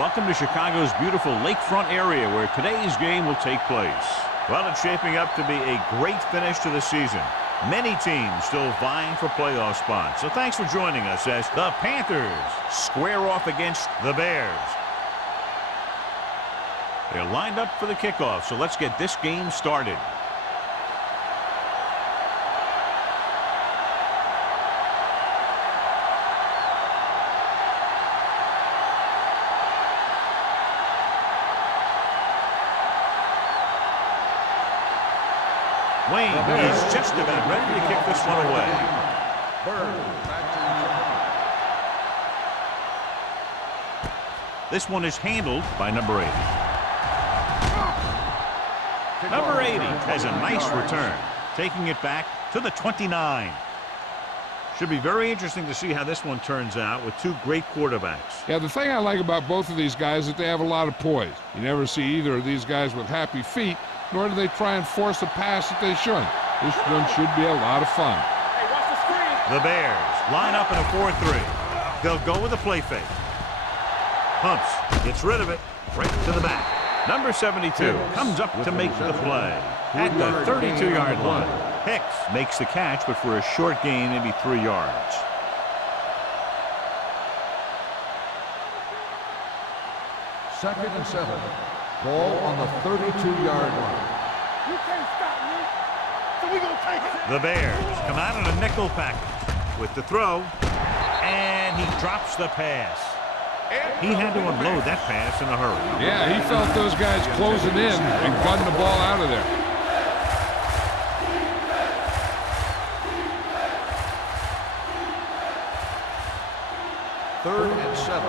Welcome to Chicago's beautiful lakefront area where today's game will take place. Well, it's shaping up to be a great finish to the season. Many teams still vying for playoff spots. So thanks for joining us as the Panthers square off against the Bears. They're lined up for the kickoff, so let's get this game started. Wayne is just about ready to kick this one away. This one is handled by number 80. Number 80 has a nice return, taking it back to the 29. Should be very interesting to see how this one turns out with two great quarterbacks. Yeah, the thing I like about both of these guys is that they have a lot of poise. You never see either of these guys with happy feet, nor do they try and force a pass that they shouldn't. This one should be a lot of fun. Hey, watch the screen. The Bears line up in a 4-3. They'll go with a play fake. Pumps, gets rid of it, right to the back. Number 72 comes up to make the play at the 32-yard line. Hicks makes the catch, but for a short gain, maybe 3 yards. Second and 7. Ball on the 32-yard line. You can't stop me, so we gonna take it. The Bears come out in a nickel package with the throw, and he drops the pass. He had to unload that pass in a hurry. Yeah, he felt those guys closing in and gunned the ball out of there. Third and 7.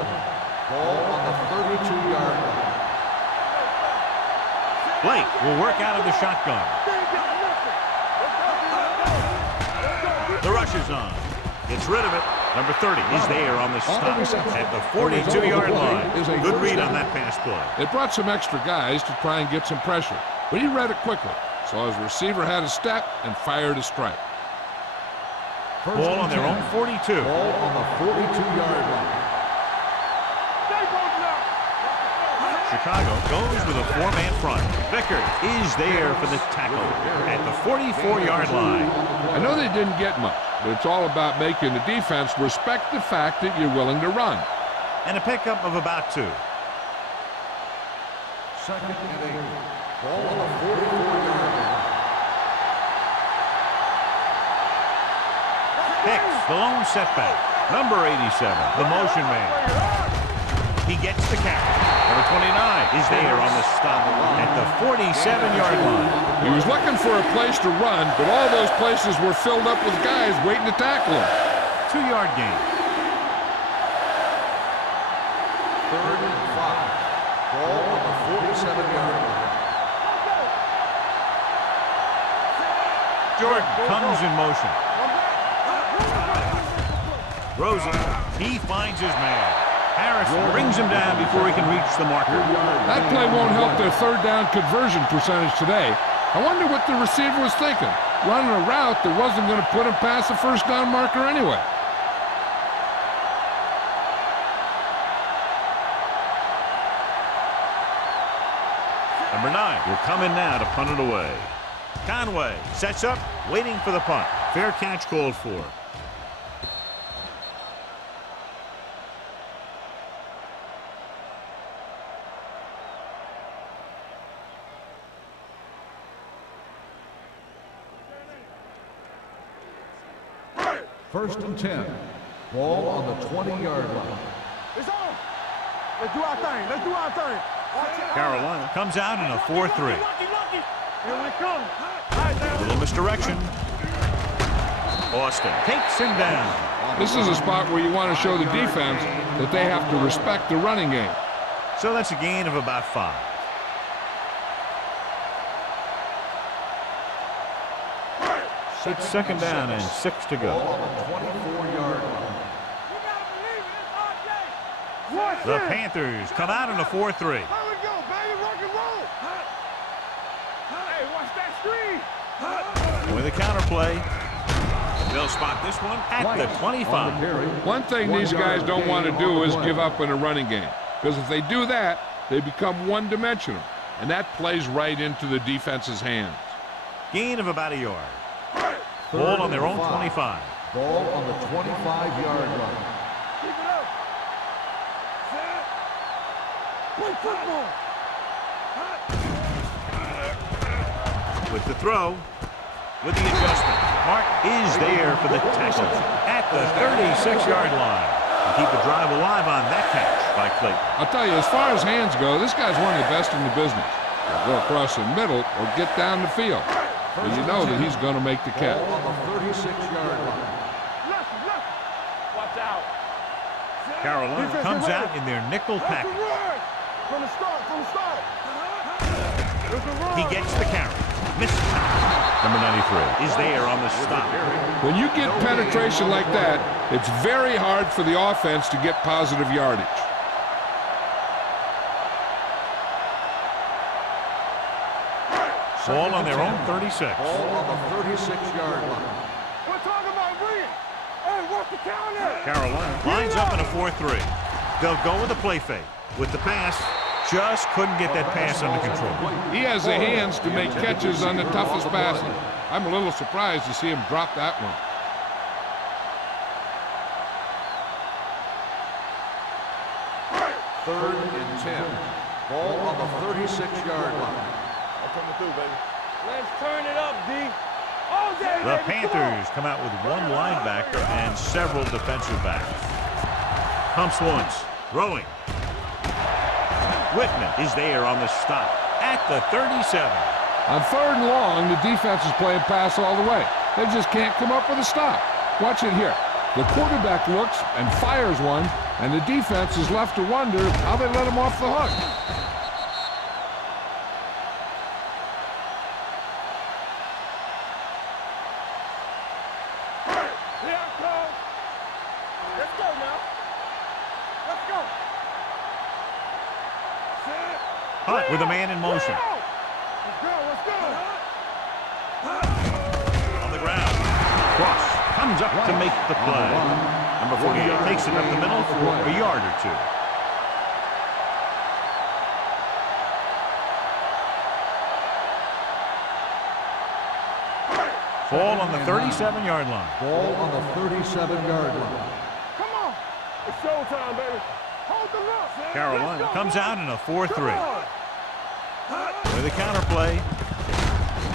Ball on the 32-yard line. Blake will work out of the shotgun. The rush is on. Gets rid of it. Number 30 is there on the stop at the 42-yard line. Good read on that pass play. They brought some extra guys to try and get some pressure, but he read it quickly. So his receiver had a step and fired a strike. Ball on their own 42. Ball on the 42-yard line. Chicago goes with a 4-man front. Vickers is there for the tackle at the 44-yard line. I know they didn't get much, but it's all about making the defense respect the fact that you're willing to run. And a pickup of about 2. Second and 8. Ball on the 44-yard line. Hicks, the lone setback. Number 87, the motion man. He gets the catch. Number 29 is there on the stop at the 47-yard line. He was looking for a place to run, but all those places were filled up with guys waiting to tackle him. 2-yard gain. Third and 5. Ball on the 47-yard line. Jordan comes in motion. Rosen, he finds his man. Harris brings him down before he can reach the marker. That play won't help their third down conversion percentage today. I wonder what the receiver was thinking, running a route that wasn't going to put him past the first down marker anyway. Number 9 will come in now to punt it away. Conway sets up, waiting for the punt. Fair catch called for. First and 10. Ball on the 20-yard line. It's on. Let's do our thing. Let's do our thing. Carolina comes out in a 4-3. Here we come. Little misdirection. Austin takes him down. This is a spot where you want to show the defense that they have to respect the running game. So that's a gain of about 5. It's second down and 6 to Ball go. on the 24-yard line. The Panthers come out in a 4-3. There we go, baby. Rock and roll. Hey, watch that screen. With a counter play, they'll spot this one at the 25. One thing these guys don't want to do is give up in a running game. because if they do that, they become one-dimensional, and that plays right into the defense's hands. Gain of about a yard. Ball on their own 25. Ball on the 25-yard line. Keep it up. Set. Play football. With the throw, with the adjustment. Mark is there for the tackle at the 36-yard line. To keep the drive alive on that catch by Clayton. I'll tell you, as far as hands go, this guy's one of the best in the business. He'll go across the middle or get down the field. And you know that he's going to make the catch. Ball on the 36-yard line. Watch out. Carolina comes out in their nickel That's package. the run. From the start, There's the run. He gets the carry. Misses. Number 93 is there on the stop. When you get penetration like that, it's very hard for the offense to get positive yardage. Ball on their own 36. Ball on the 36-yard line. We're talking about bringing. Hey, what's the counter? Carolina lines up in a 4-3. They'll go with the play fake. With the pass, just couldn't get that pass under control. He has the hands to make catches on the toughest passes. I'm a little surprised to see him drop that one. Third and 10. Ball on the 36-yard line. I'm coming through, baby. Let's turn it up, D. All day, The baby. Panthers come out with one linebacker and several defensive backs. Pumps once, throwing. Whitman is there on the stop at the 37. On 3rd and long, the defense is playing pass all the way. They just can't come up with a stop. Watch it here. The quarterback looks and fires one, and the defense is left to wonder how they let him off the hook. Here I come. Let's go now. Let's go. Set. Hunt with a man in motion. Let's go, let's go. On the ground. Cross comes up to make the play. Number 48 takes it up the middle for a yard or two. Ball on the 37-yard line. Ball on the 37-yard line. Come on. It's showtime, baby. Hold the look. Carolina comes out in a 4-3. With a counterplay.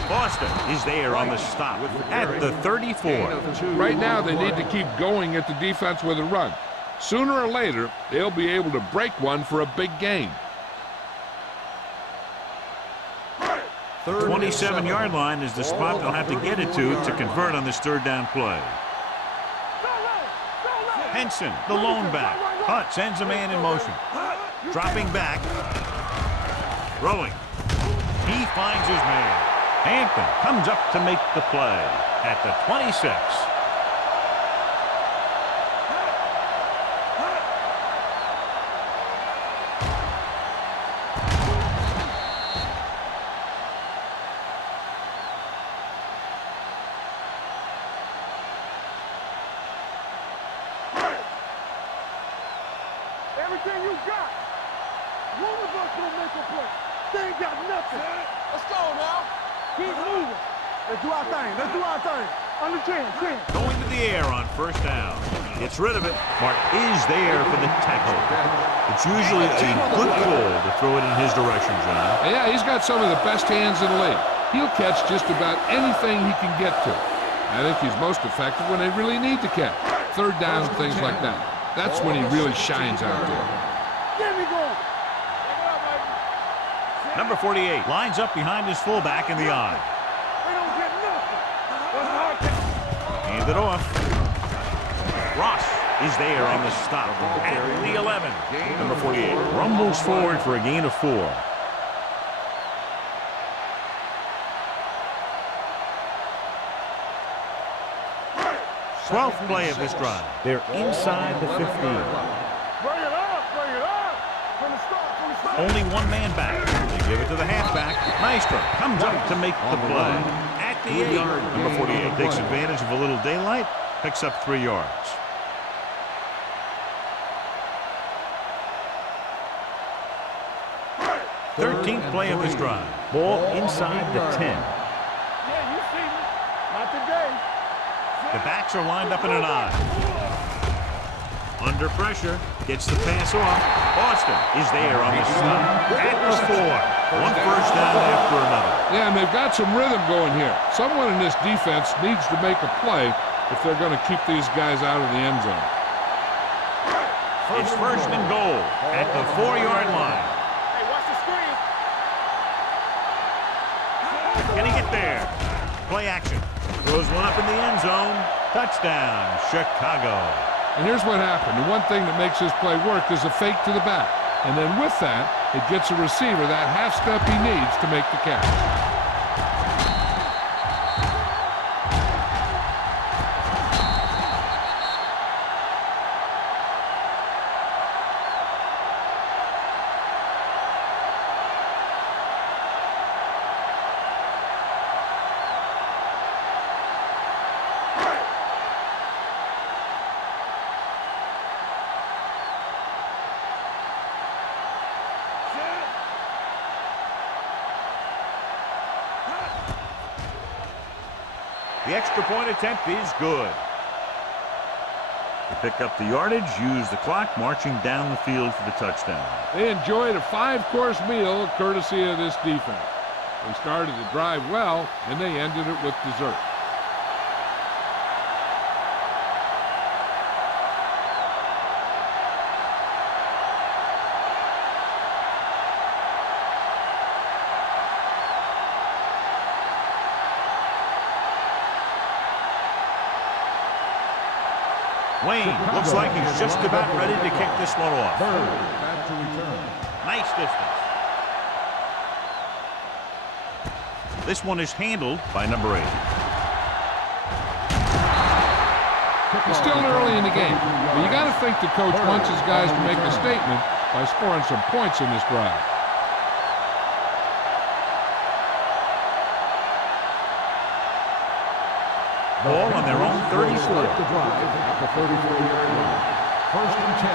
Boston is there on the stop at the 34. Right now, they need to keep going at the defense with a run. Sooner or later, they'll be able to break one for a big gain. 27-yard line is the spot they'll have to get it to convert on this 3rd down play. Henson, the lone back. Hunt sends a man in motion. Dropping back. Throwing. He finds his man. Hampton comes up to make the play at the 26. Everything you got. One of us gonna make a play. They ain't got nothing. Let's go now. Keep moving. Let's do our thing. Let's do our thing. Under 10. Going to the air on 1st down. Gets rid of it. Mark is there for the tackle. It's usually a good call to throw it in his direction, John. Yeah, he's got some of the best hands in the league. He'll catch just about anything he can get to. I think he's most effective when they really need to catch. 3rd down, things like that. That's when he really shines out there. There we go. Number 48 lines up behind his fullback in the eye. They don't get nothing. Hand it off. Ross is there on the stop at the 11. Number 48 rumbles forward for a gain of 4. 12th play of this drive. They're inside the 15. Bring it up. From the start. Only one man back. They give it to the halfback. Maestro comes up to make the play at the 8. Number 48 takes advantage of a little daylight, picks up 3 yards. 13th play of this drive. Ball inside the 10. Yeah, you see me. Not today. The backs are lined up in an I. Under pressure, gets the pass off. Austin is there on the stop. At the 4. One first down after another. Yeah, and they've got some rhythm going here. Someone in this defense needs to make a play if they're going to keep these guys out of the end zone. It's first and goal at the 4-yard line. Hey, watch the screen. Can he get there? Play action. Throws one up in the end zone. Touchdown, Chicago. And here's what happened. The one thing that makes this play work is a fake to the back. And then with that, it gets a receiver that half step he needs to make the catch. The extra point attempt is good. To pick up the yardage, use the clock, marching down the field for the touchdown. They enjoyed a 5-course meal courtesy of this defense. They started the drive well, and they ended it with dessert. Wayne looks like he's just about ready to kick this one off. Back to return. Nice distance. This one is handled by number 8. It's still early in the game, but you got to think the coach wants his guys to make a statement by scoring some points in this drive. Ball on their own 34. Start the drive at the 34-yard line. First and 10.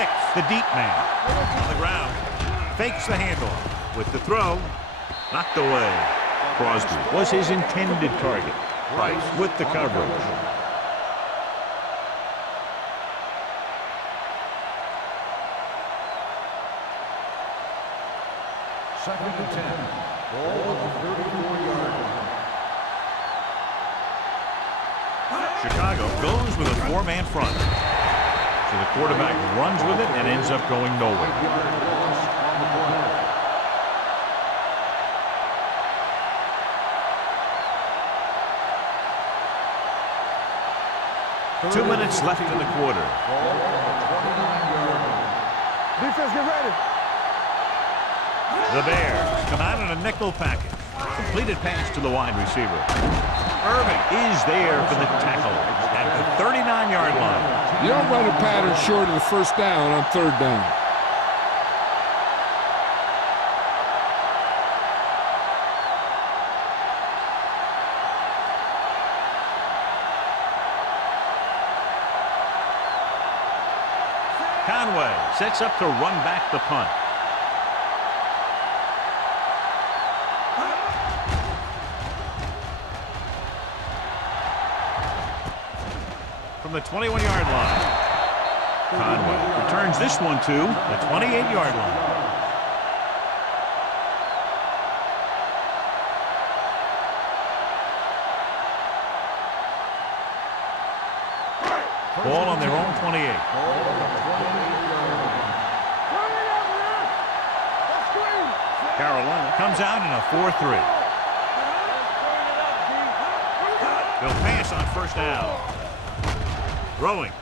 Hicks, the deep man, on the ground. Fakes the handoff. With the throw, knocked away. Crosby was his intended target. Price with the coverage. Second and 10. Ball on the 34-yard line. Chicago goes with a 4-man front. So the quarterback runs with it and ends up going nowhere. 5-yard loss on the play. Two minutes left in the quarter. Ball on the 29-yard line. Defense, get ready. The Bears come out in a nickel package. Completed pass to the wide receiver. Irving is there for the tackle at the 39-yard line. You don't run a pattern short of the first down on third down. Conway sets up to run back the punt. From the 21-yard line. Conway returns this one to the 28-yard line. Ball on their own 28. Turn it up, man. Let's screen. Carolina comes out in a 4-3. Turn it up, D. They'll pass on first down. Throwing.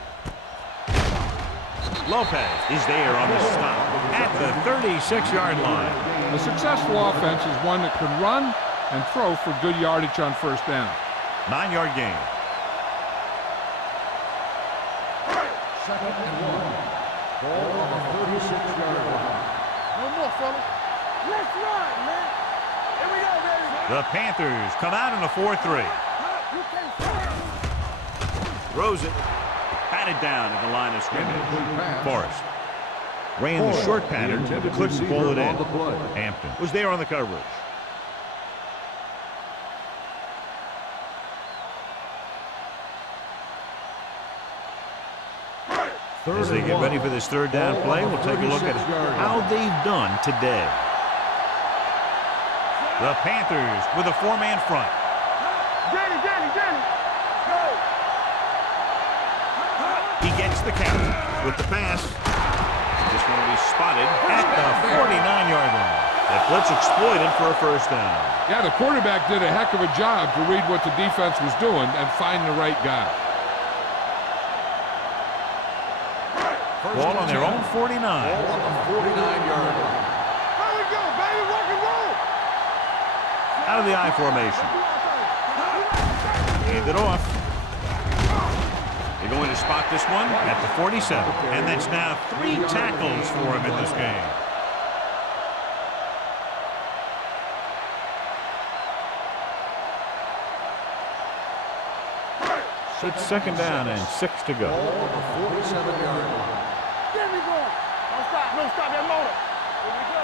Lopez is there on the stop at the 36-yard line. A successful offense is one that can run and throw for good yardage on first down. 9-yard gain. Second and 1. Ball on the 36-yard line. No more, fella. Let's run, man. Here we go, baby. The Panthers come out in a 4-3. You can't stop. Throws it. Batted down at the line of scrimmage. Forrest. ran the short pattern, but couldn't pull it in. On the play. Hampton was there on the coverage. As they get ready for this third down play, we'll take a look at how they've done today. The Panthers with a four-man front. Danny, go! He gets the count with the pass. This one will be spotted at the 49-yard line. That blitz exploited for a first down. Yeah, the quarterback did a heck of a job to read what the defense was doing and find the right guy. Ball on their own 49. Ball on the 49-yard line. There we go, baby, rock and roll! Out of the I formation. Hand it off. They're going to spot this one at the 47. And that's now 3 tackles for him in this game. It's second down and 6 to go. Ball on the 47-yard line. There we go! No stop that motor! Here we go!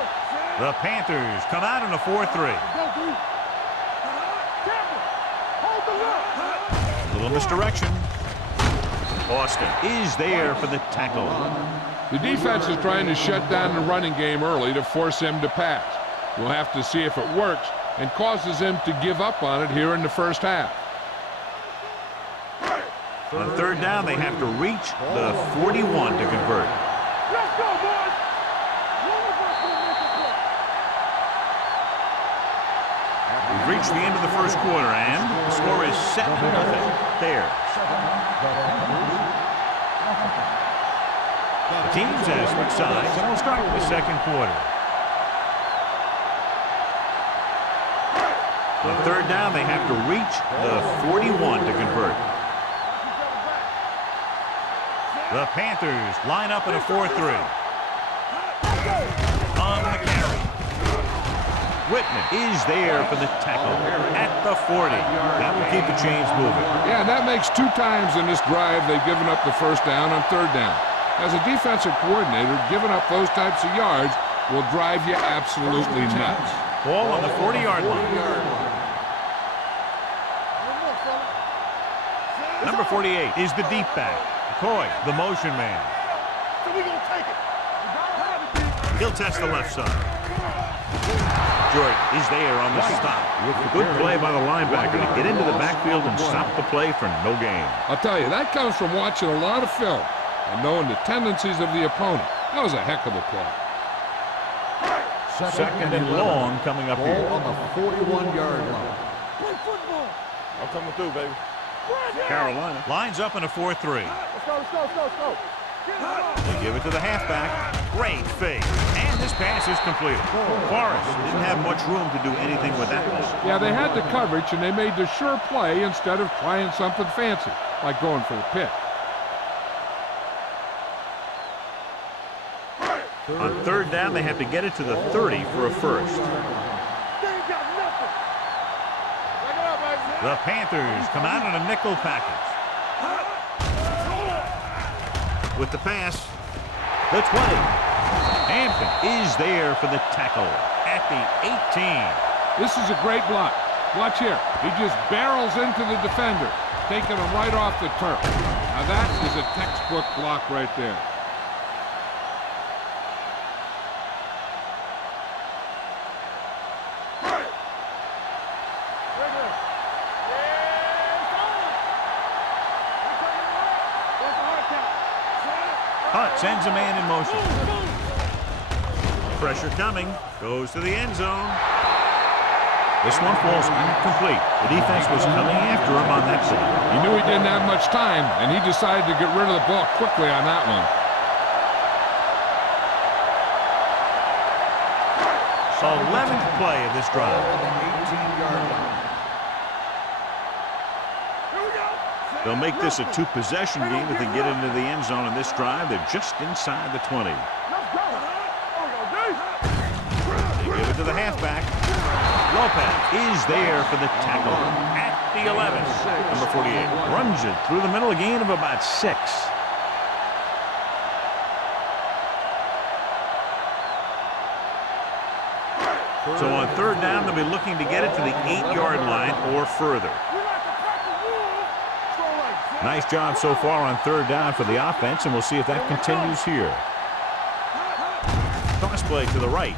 The Panthers come out in a 4-3. Go, D! Tampa! Hold the look! Little misdirection. Austin is there for the tackle. The defense is trying to shut down the running game early to force him to pass. We'll have to see if it works and causes him to give up on it here in the first half. On third down, they have to reach the 41 to convert. Let's go, boys! One of us will make a play. We've reached the end of the first quarter, and the score is 7-0. There. The teams have switched sides, and we'll start the second quarter. On third down, they have to reach the 41 to convert. The Panthers line up in a 4-3. On the carry. Whitman is there for the tackle at the 40. That will keep the chains moving. Yeah, that makes 2 times in this drive they've given up the first down on third down. As a defensive coordinator, giving up those types of yards will drive you absolutely nuts. Ball on the 40-yard line. Number 48 is the deep back. McCoy, the motion man. So we gonna take it. He'll test the left side. Jordan is there on the stop. With a good play by the linebacker to get into the backfield and stop the play for no gain. I'll tell you, that comes from watching a lot of film and knowing the tendencies of the opponent. That was a heck of a play. Second and long coming up here. Ball on the 41-yard line. Play football. I'm coming through, baby. Carolina lines up in a 4-3. Let's go. They give it to the halfback. Great fake. And this pass is completed. Forrest didn't have much room to do anything with that one. Yeah, they had the coverage, and they made the sure play instead of trying something fancy, like going for the pick. On third down, they have to get it to the 30 for a first. They ain't got nothing. Back it up, baby. The Panthers come out in a nickel package. With the pass, the 20. Hampton is there for the tackle at the 18. This is a great block. Watch here. He just barrels into the defender, taking him right off the turf. Now that is a textbook block right there. Hunt sends a man in motion. Pressure coming. Goes to the end zone. This one falls incomplete. The defense was coming after him on that play. He knew he didn't have much time, and he decided to get rid of the ball quickly on that one. So 11th play of this drive. On the 18-yard line. They'll make this a 2-possession game if they get into the end zone in this drive. They're just inside the 20. Let's go. They give it to the halfback. Lopez is there for the tackle at the 11. Number 48 runs it through the middle, a gain of about 6. So on third down, they'll be looking to get it to the 8-yard line or further. Nice job so far on third down for the offense, and we'll see if that continues here. Toss play to the right.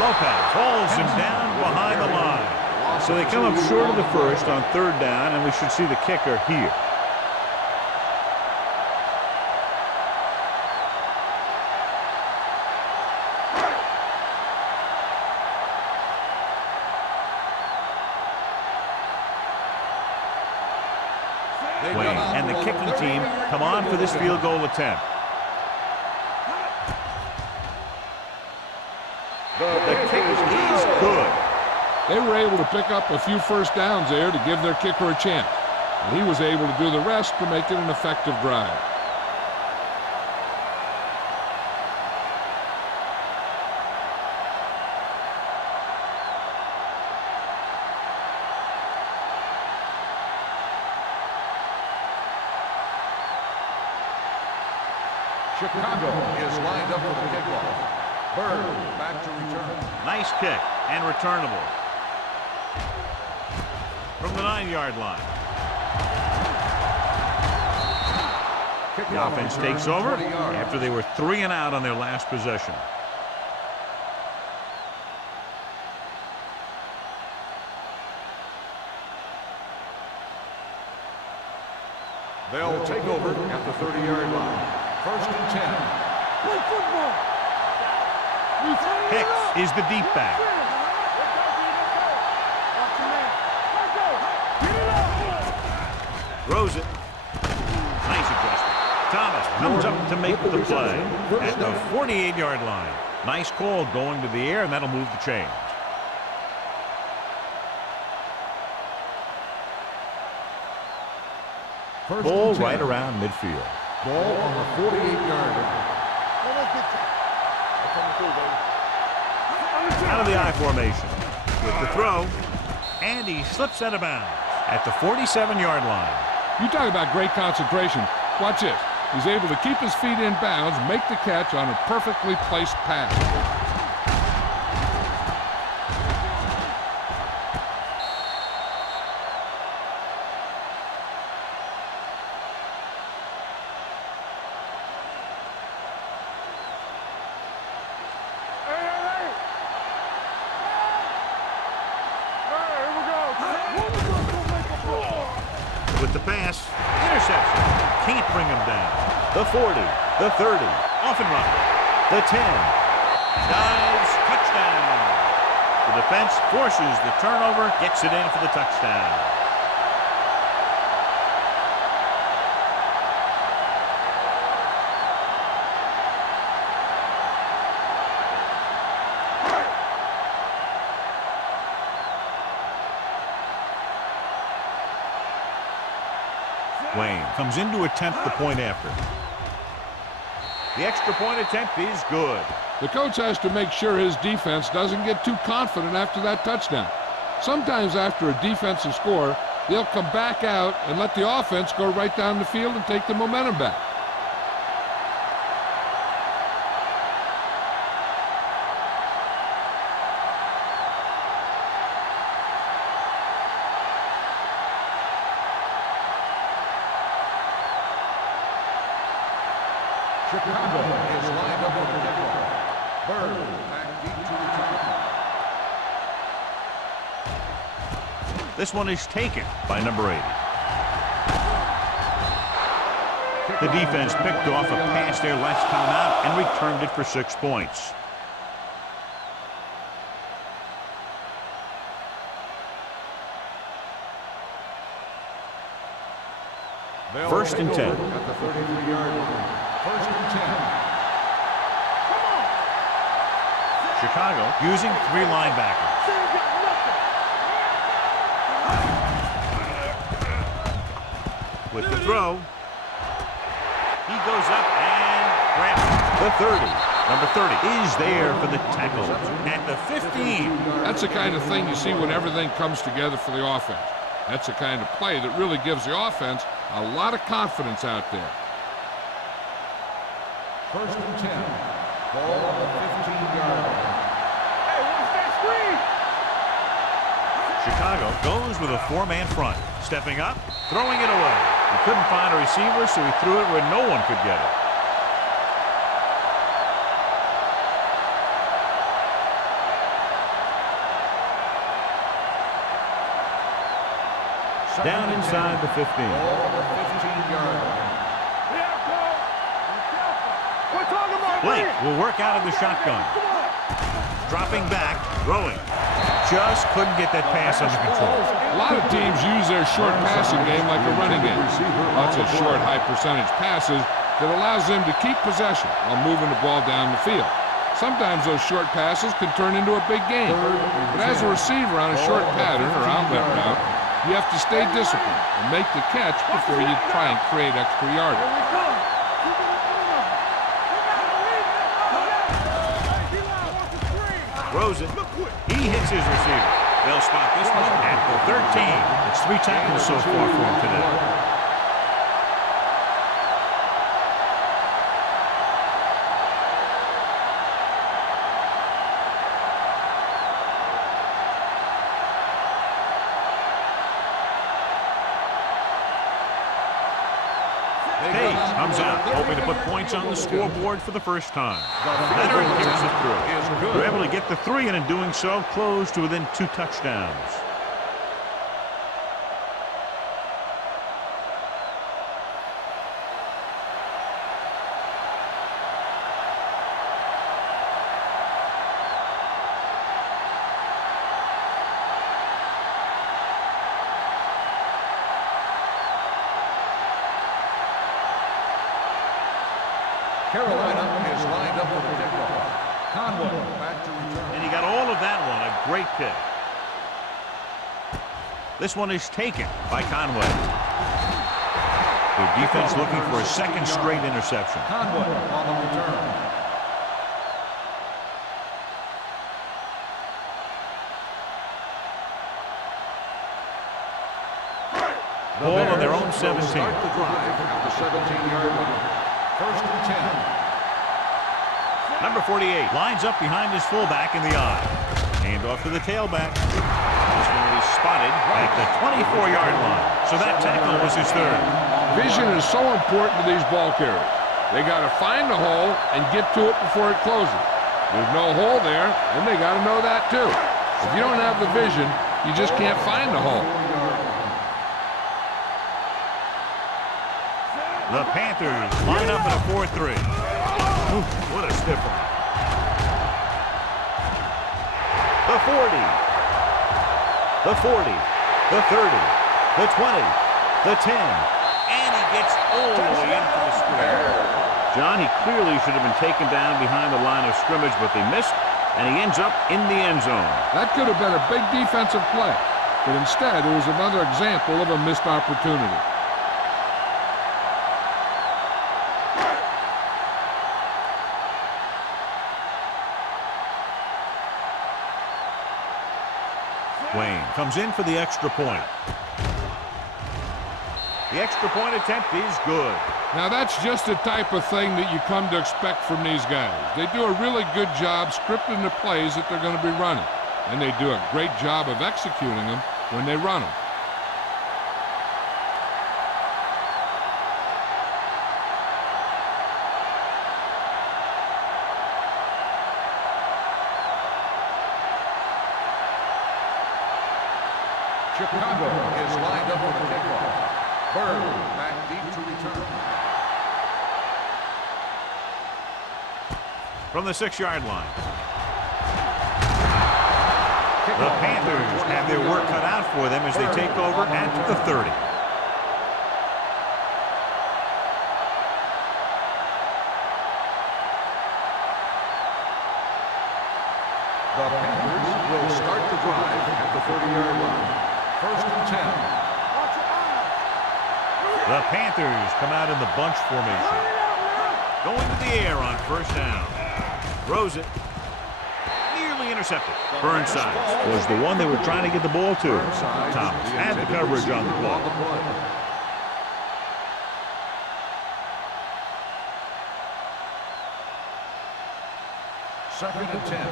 Lopez hauls him down behind the line. So they come up short of the first on third down, and we should see the kicker here. Wayne and the kicking team come on for this field goal attempt. The kick is good. They were able to pick up a few first downs there to give their kicker a chance. And he was able to do the rest to make it an effective drive. Chicago is lined up for the kickoff. Bird back to return. Nice kick and returnable. From the 9-yard line. The offense takes over after they were 3 and out on their last possession. They'll take over at the 30-yard line. First and 10. Play football. Hicks is the deep back. Throws it. Nice adjustment. Thomas comes up to make the play at the 48-yard line. Nice call going to the air, and that'll move the chains. Ball right around midfield. Ball on the 48-yard line. Out of the I formation with the throw, and he slips out of bounds at the 47-yard line. You talk about great concentration. Watch this. He's able to keep his feet in bounds, make the catch on a perfectly placed pass. With the pass, interception. Can't bring him down. The 40, the 30, off and running. The 10. Dives, touchdown. The defense forces the turnover, gets it in for the touchdown. Wayne comes in to attempt the point after. The extra point attempt is good. The coach has to make sure his defense doesn't get too confident after that touchdown. Sometimes after a defensive score, they'll come back out and let the offense go right down the field and take the momentum back. Chicago is lined up for the kickoff. Bird back deep to return. This one is taken by number 80. The defense picked off a pass their last time out and returned it for 6 points. First and 10. At the 33-yard line. First and 10. Chicago using 3 linebackers. With the throw, he goes up and grabs it. The 30. Number 30 is there for the tackle at the 15. That's the kind of thing you see when everything comes together for the offense. That's the kind of play that really gives the offense a lot of confidence out there. First and 10. Ball on the 15-yard line. Chicago goes with a four-man front. Stepping up, throwing it away. He couldn't find a receiver, so he threw it where no one could get it. Down inside the 15. Ball on the 15-yard line. Blake will work out of the shotgun. Dropping back, throwing. Just couldn't get that pass under control. A lot of teams use their short passing game like a running game. Lots of short, high-percentage passes that allows them to keep possession while moving the ball down the field. Sometimes those short passes can turn into a big game. But as a receiver on a short pattern or outlet route, you have to stay disciplined and make the catch before you try and create extra yardage. Throws it. He hits his receiver. They'll spot this one at the 13. It's 3 tackles so far for him today. Comes out, hoping to put points on the scoreboard for the first time. Leonard carries it through. They're able to get the 3, and in doing so, close to within 2 touchdowns. Carolina is lined up for the kickoff. Conway back to return. And he got all of that one. A great pick. This one is taken by Conway. Their defense looking for a second straight interception. Conway on the return. Ball on their own 17. Start the drive at the 17-yard line. First and 10. Number 48 lines up behind his fullback in the eye. Hand off to the tailback. This one will be spotted at the 24-yard line. So that tackle was his third. Vision is so important to these ball carriers. They got to find the hole and get to it before it closes. There's no hole there, and they got to know that too. If you don't have the vision, you just can't find the hole. The Panthers line up in a 4-3. What a stiff one. The 40. The 40. The 30. The 20. The 10. And he gets all the way into the square. John, he clearly should have been taken down behind the line of scrimmage, but they missed, and he ends up in the end zone. That could have been a big defensive play, but instead it was another example of a missed opportunity. Wayne comes in for the extra point. The extra point attempt is good. Now that's just the type of thing that you come to expect from these guys. They do a really good job scripting the plays that they're going to be running, and they do a great job of executing them when they run them. Chicago is lined up for the kickoff. Bird back deep to return. From the 6-yard line. The Panthers have their work cut out for them as they take over at the 30. The Panthers will start the drive at the 30-yard line. First and 10. The Panthers come out in the bunch formation. Going to the air on first down. Throws it. Nearly intercepted. Burnside was the one they were trying to get the ball to. Thomas had the coverage on the play. Second and 10.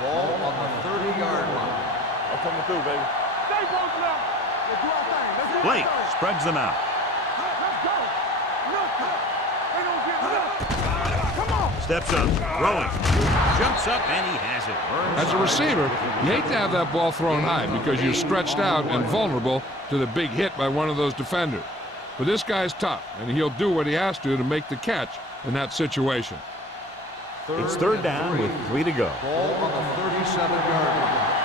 Ball on the 30-yard line. I'm coming through, baby. Stay both left. Let's do our thing. Let's do our Blake thing. spreads them out. Let's go. Nothing. They don't get nothing. Come on. Steps up, throwing. Jumps up, and he has it. Burns. As a receiver, you hate to have that ball thrown high because you're stretched out and vulnerable to the big hit by one of those defenders. But this guy's tough, and he'll do what he has to make the catch in that situation. It's third down with 3 to go. Ball on the 37-yard line.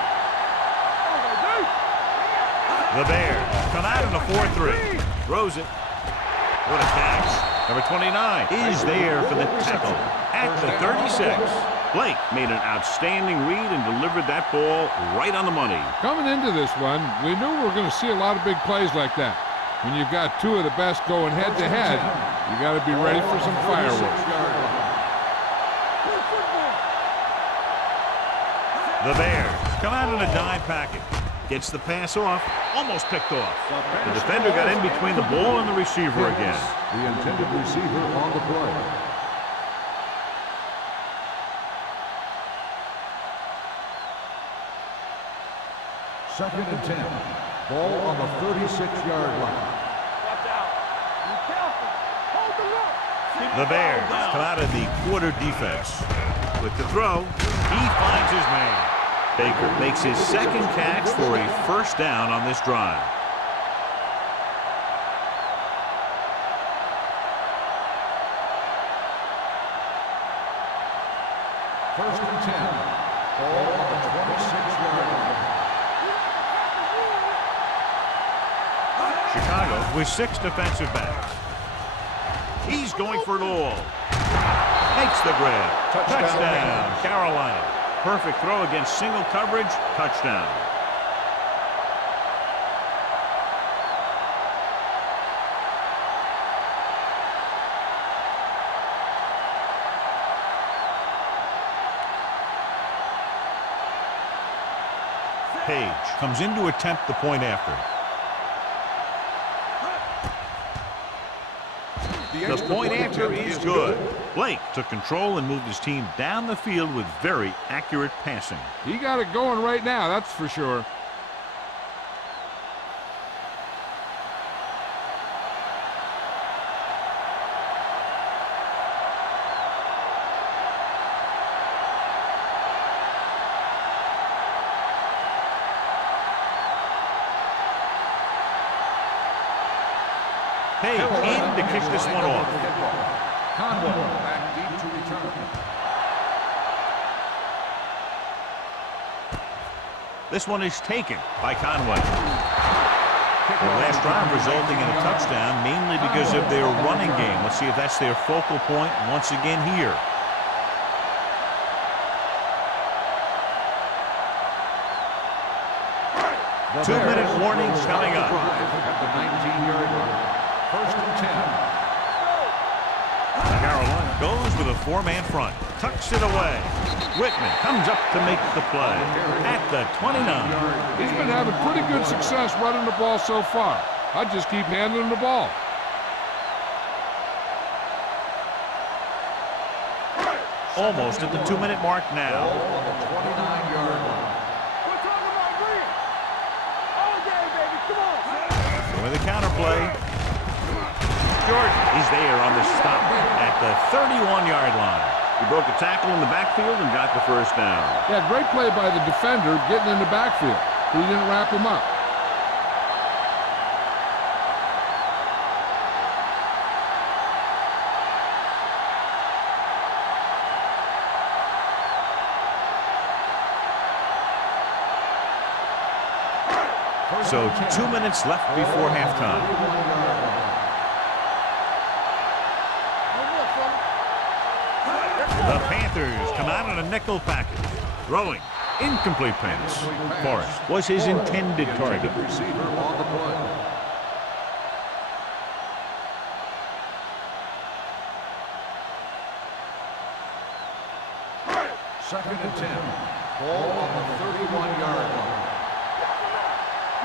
The Bears come out in a 4-3. Throws it. What a catch. Number 29 is there for the tackle at the 36. Blake made an outstanding read and delivered that ball right on the money. Coming into this one, we knew we were going to see a lot of big plays like that. When you've got two of the best going head-to-head, you got to be ready for some fireworks. The Bears come out in a dime package. Gets the pass off, almost picked off. The defender got in between the ball and the receiver again. The intended receiver on the play. Second and 10. Ball on the 36-yard line. Watch out. Be careful. Hold the look. The Bears come out of the quarter defense. With the throw, he finds his man. Baker makes his second catch for a first down on this drive. First and 10. Ball on the 26-yard line. Chicago with 6 defensive backs. He's going for it all. Makes the grab. Touchdown, Carolina. Perfect throw against single coverage. Touchdown. Page comes in to attempt the point after. The point after is good. Blake took control and moved his team down the field with very accurate passing. He got it going right now, that's for sure. Page in to kick this one off. Conway back deep to return. This one is taken by Conway. The last drive resulting in a touchdown mainly because of their running game. Let's see if that's their focal point once again here. The 2-minute warnings coming up. At the 19-yard line. First and 10. Carolina goes with a 4-man front. Tucks it away. Whitman comes up to make the play at the 29. He's been having pretty good success running the ball so far. I'd just keep handling the ball. Almost at the 2-minute mark now. On the 29-yard line. We're talking about green. All day, baby. Come on. With a counterplay. Jordan, he's there on the stop at the 31-yard line. He broke a tackle in the backfield and got the first down. Yeah, great play by the defender getting in the backfield, but he didn't wrap him up. So 2 minutes left before halftime. The Panthers come out in a nickel package. Throwing. Incomplete pass. Forrest was his intended target. Receiver on the play. Second and 10. Ball on the 31-yard line.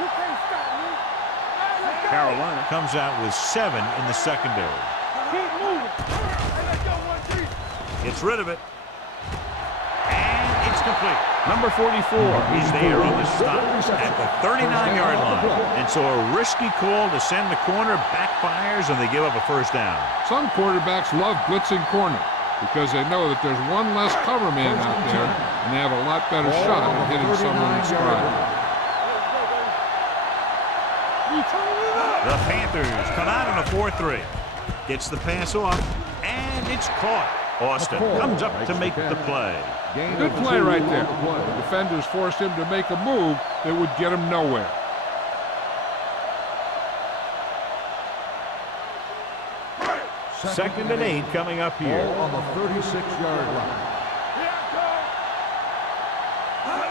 You can't stop me. Let's go. Carolina comes out with 7 in the secondary. Keep moving. Hey, let's go, 1-3. Gets rid of it. And it's It's complete. Number 44 is there on the stop at the 39-yard line. And so a risky call to send the corner backfires, and they give up a first down. Some quarterbacks love blitzing corner because they know that there's one less cover man out there, and they have a lot better shot at hitting someone in stride. The Panthers come out on a 4-3. Gets the pass off, and it's caught. Austin comes up to make the play. Good play right there. The defenders forced him to make a move that would get him nowhere. Second and 8 coming up here. On the 36-yard line.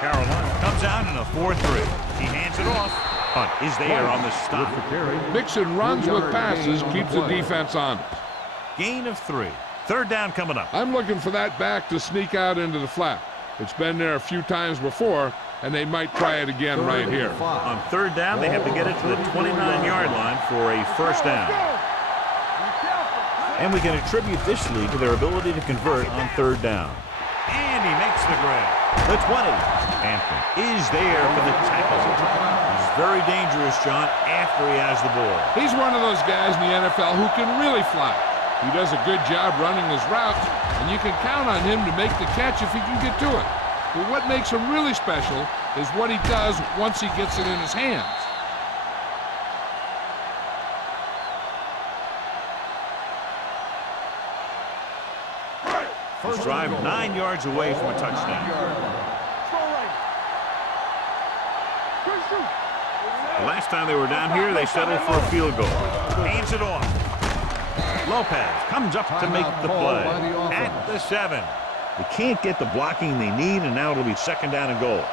Carolina comes out in a 4-3. He hands it off. Hunt is there on the stop. Mixon runs with passes, keeps the defense honest. Gain of 3. Third down coming up. I'm looking for that back to sneak out into the flat. It's been there a few times before, and they might try it again right here. On third down, they have to get it to the 29-yard line for a first down. And we can attribute this lead to their ability to convert on third down. And he makes the grab. The 20. Hampton is there for the tackle. He's very dangerous, John, after he has the ball. He's one of those guys in the NFL who can really fly. He does a good job running his routes, and you can count on him to make the catch if he can get to it. But what makes him really special is what he does once he gets it in his hands. First drive 9 yards away from a touchdown. The last time they were down here, they settled for a field goal. Hands it off. Lopez comes up to make the play at the 7. They can't get the blocking they need, and now it'll be second down and goal.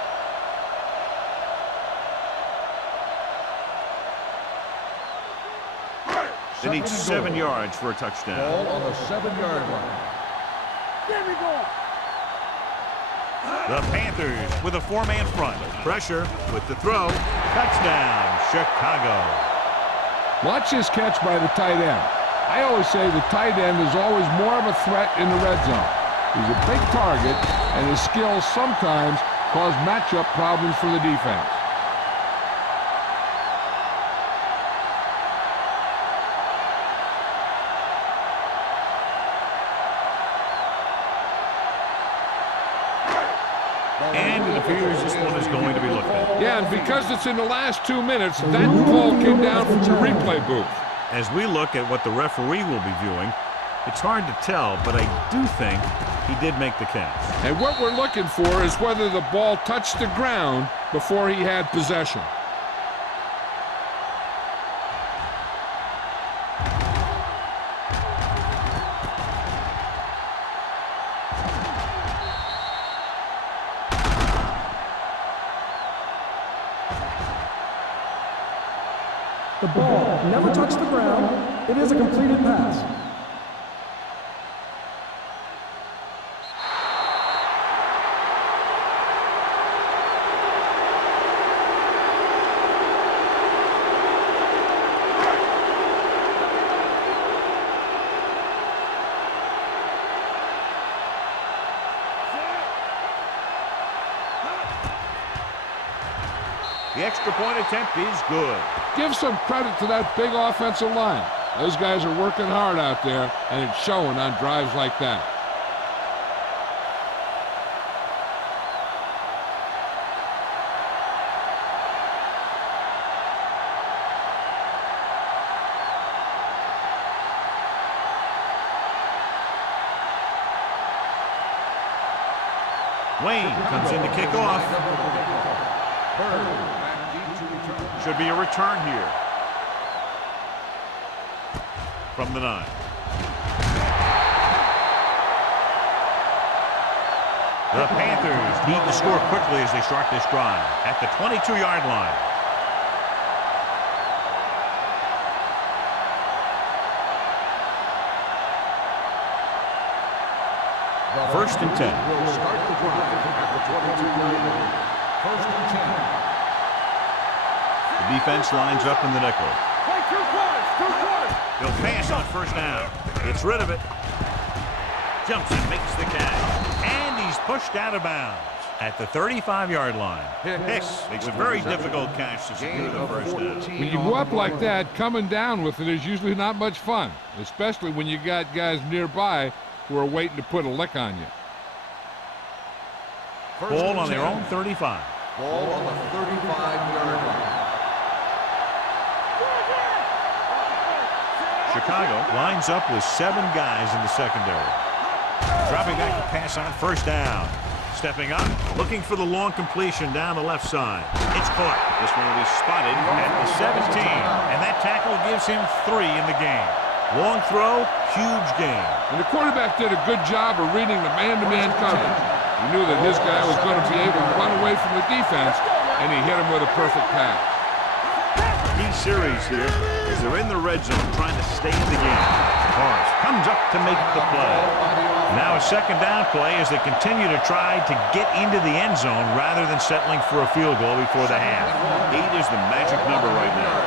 They need 7 yards for a touchdown. Ball on the 7-yard line. The Panthers with a 4-man front. Pressure with the throw. Touchdown, Chicago. Watch this catch by the tight end. I always say the tight end is always more of a threat in the red zone. He's a big target, and his skills sometimes cause matchup problems for the defense. And it appears this one is going to be looked at. Yeah, and because it's in the last 2 minutes, that call came down from the replay booth. As we look at what the referee will be viewing, it's hard to tell, but I do think he did make the catch. And what we're looking for is whether the ball touched the ground before he had possession. The ball never touched the ground. It is a completed pass. The extra point attempt is good. Give some credit to that big offensive line. Those guys are working hard out there, and it's showing on drives like that. Wayne comes in to kick off. Should be a return here. From the 9. The Panthers need to score quickly as they start this drive at the 22-yard line. First and 10. Will start the drive at the 22-yard line. First and 10. The defense lines up in the nickel. Play 2 quarters, 2 quarters. He'll pass on first down. Gets rid of it. Jumps and makes the catch. And he's pushed out of bounds. At the 35-yard line. Hicks makes a very difficult catch to secure the first down. When you go up like that, coming down with it is usually not much fun, especially when you got guys nearby who are waiting to put a lick on you. Ball on their own 35. Ball on the 35-yard line. Chicago lines up with 7 guys in the secondary. Dropping back to pass on first down. Stepping up, looking for the long completion down the left side. It's caught. This one will be spotted at the 17, and that tackle gives him 3 in the game. Long throw, huge gain. And the quarterback did a good job of reading the man-to-man coverage. He knew that his guy was going to be able to run away from the defense, and he hit him with a perfect pass. Key series here is they're in the red zone trying to stay in the game. Morris comes up to make the play. Now a second down play as they continue to try to get into the end zone rather than settling for a field goal before the half. 8 is the magic number right now.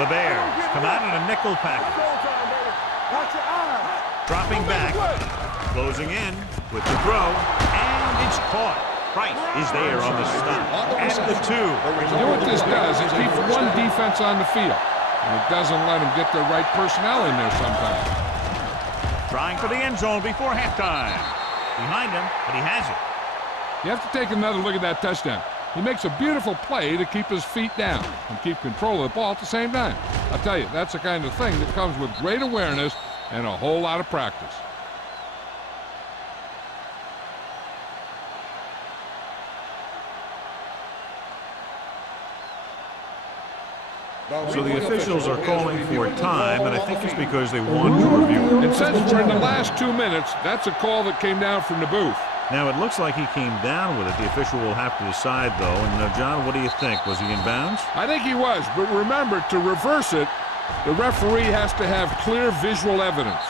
The Bears come out in a nickel package. Dropping back, closing in with the throw, and it's caught. Price is there on the stop at the 2. You know what this does? It keeps one defense on the field, and it doesn't let them get the right personnel in there sometimes. Trying for the end zone before halftime. Behind him, but he has it. You have to take another look at that touchdown. He makes a beautiful play to keep his feet down and keep control of the ball at the same time. I'll tell you, that's the kind of thing that comes with great awareness and a whole lot of practice. So the officials are calling for time, and I think it's because they want to review. And since we're in the last 2 minutes, that's a call that came down from the booth. Now, it looks like he came down with it. The official will have to decide, though. And, John, what do you think? Was he in bounds? I think he was, but remember, to reverse it, the referee has to have clear visual evidence.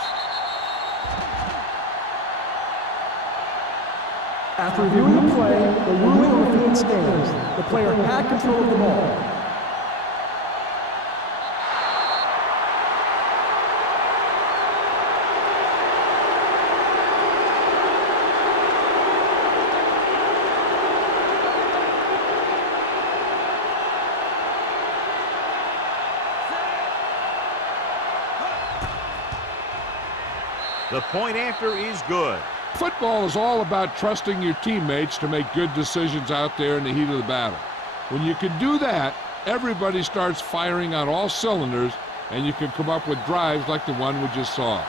After reviewing the play, the ruling on the field stands. The player had control of the ball. The point after is good. Football is all about trusting your teammates to make good decisions out there in the heat of the battle. When you can do that, everybody starts firing on all cylinders, and you can come up with drives like the one we just saw.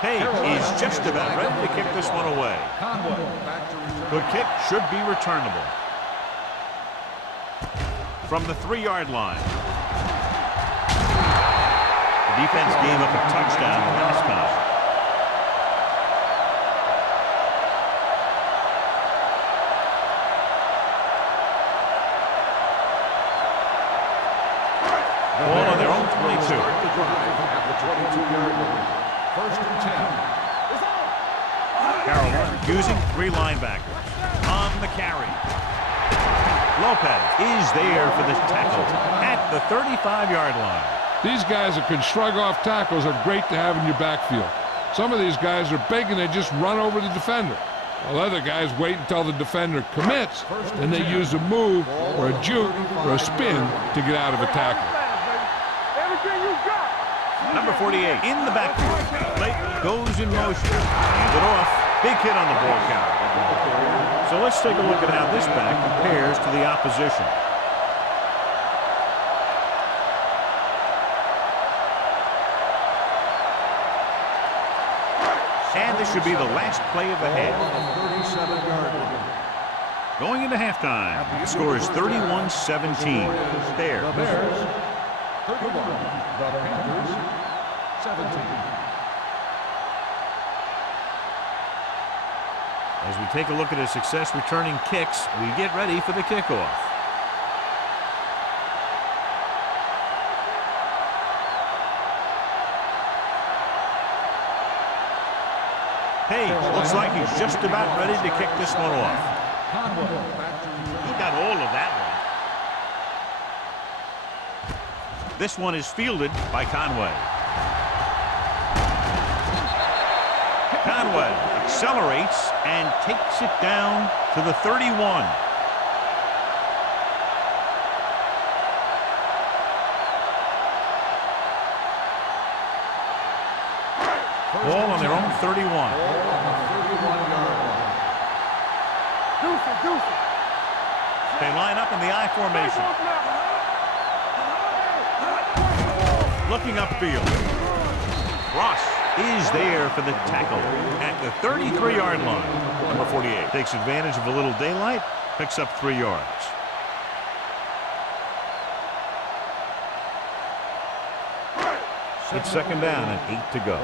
Page is just about ready to kick this one away. The kick should be returnable. From the 3-yard line. The defense gave up a touchdown the last time. Ball on their own 22. At the 22-yard line. First and 10. Carolina using 3 linebackers on the carry. Lopez is there for the tackle at the 35-yard line. These guys that can shrug off tackles are great to have in your backfield. Some of these guys are big and they just run over the defender, while other guys wait until the defender commits, and they use a move or a juke or a spin to get out of a tackle. Everything you got. Number 48 in the backfield. Blake goes in motion. Hands it off. Big hit on the ball count. So let's take a look at how this back compares to the opposition. And this should be the last play of the half. Going into halftime, the score is 31-17. Bears. 31. The Panthers, 17. As we take a look at his success returning kicks, we get ready for the kickoff. Looks like he's just about ready to kick this one off. He got all of that one. This one is fielded by Conway. Conway accelerates and takes it down to the 31. Ball on their own 31. They line up in the I formation. Looking upfield. Ross is there for the tackle at the 33-yard line. Number 48 takes advantage of a little daylight, picks up 3 yards. It's second down and 8 to go.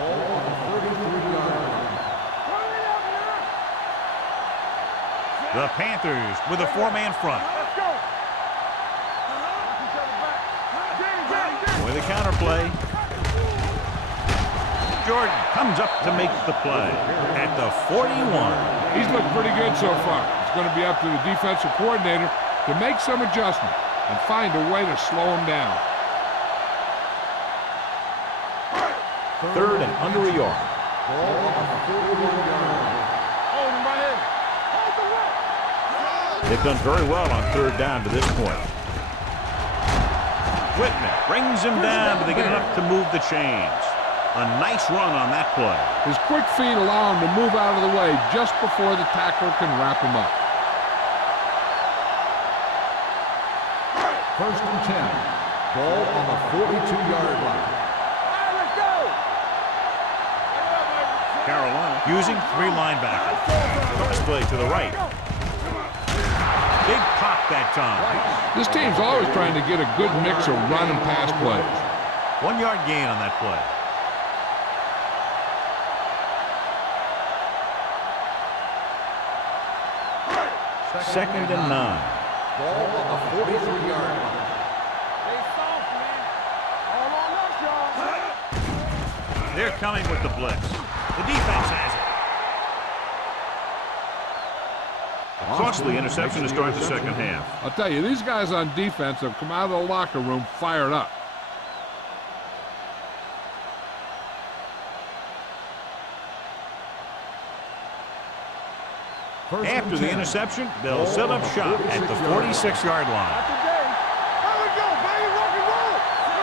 The Panthers with a 4-man front. With a counter play. Jordan comes up to make the play at the 41. He's looked pretty good so far. It's going to be up to the defensive coordinator to make some adjustment and find a way to slow him down. Third and under a yard. They've done very well on third down to this point. Whitman brings him down, but they get enough to move the chains. A nice run on that play. His quick feet allow him to move out of the way just before the tackler can wrap him up. First and 10. Ball on the 42-yard line. Carolina using 3 linebackers. Cross play to the right. Big pop that time. This team's always trying to get a good mix of run and pass plays. 1 yard gain on that play. Second and 9. Ball on the 43-yard line. They're coming with the blitz. The defense has it. A costly interception to start the second half. I'll tell you, these guys on defense have come out of the locker room fired up. After the interception, they'll set up shop at the 46-yard line.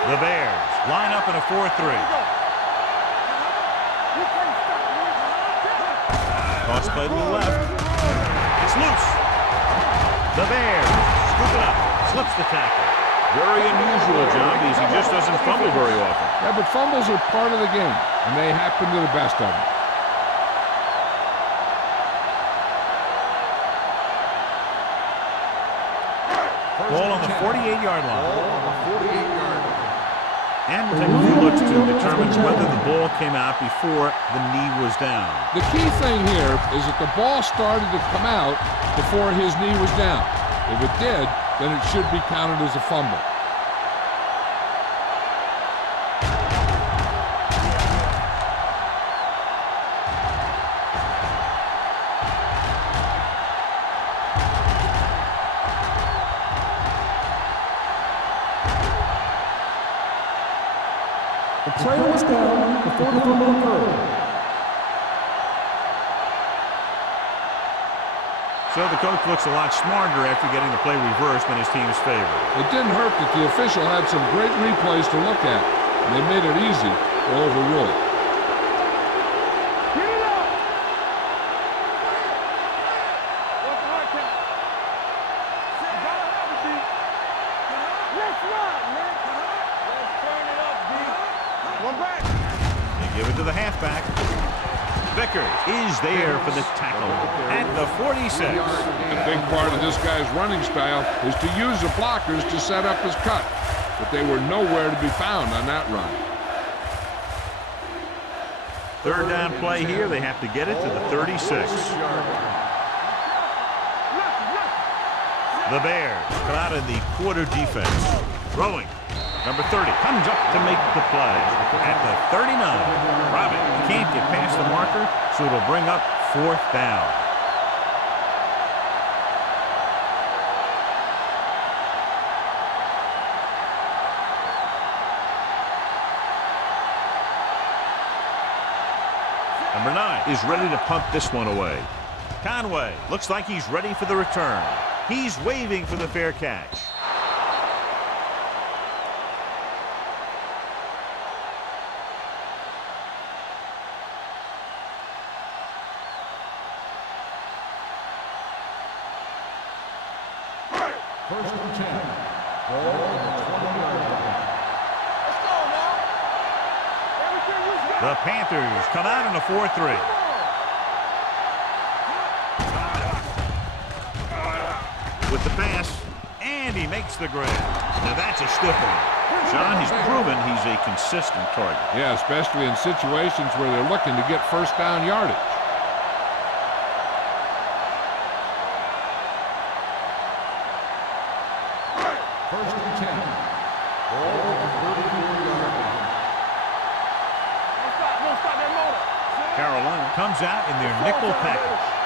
The Bears line up in a 4-3. Cross play to the left. It's loose. The Bears scoop it up. Slips the tackle. Very unusual, John, because he just doesn't fumble very often. Yeah, but fumbles are part of the game, and they happen to the best of them. Ball on the 48-yard line. And we'll take a few looks to determine whether the ball came out before the knee was down. The key thing here is that the ball started to come out before his knee was down. If it did, then it should be counted as a fumble. The player was down before the fumble occurred. So the coach looks a lot smarter after getting the play reversed in his team's favor. It didn't hurt that the official had some great replays to look at, and they made it easy to overrule it. Give it to the halfback. Vickers is there for the tackle at the 46. A big part of this guy's running style is to use the blockers to set up his cut, but they were nowhere to be found on that run. Third down play here. They have to get it to the 36. The Bears come out in the quarter defense. Throwing. Number 30 comes up to make the play. At the 39, Robin can't get past the marker, so it'll bring up 4th down. Number 9 is ready to punt this one away. Conway looks like he's ready for the return. He's waving for the fair catch. First and 10. Ball on the 20-yard line. Let's go now. Everything you got. The Panthers come out in a 4-3. With the pass, and he makes the grab. Now that's a stiff one. John, he's proven he's a consistent target. Yeah, especially in situations where they're looking to get first down yardage. First and 10. Ball on the 34-yard line. Don't stop that motor. Carolina comes out in their nickel package.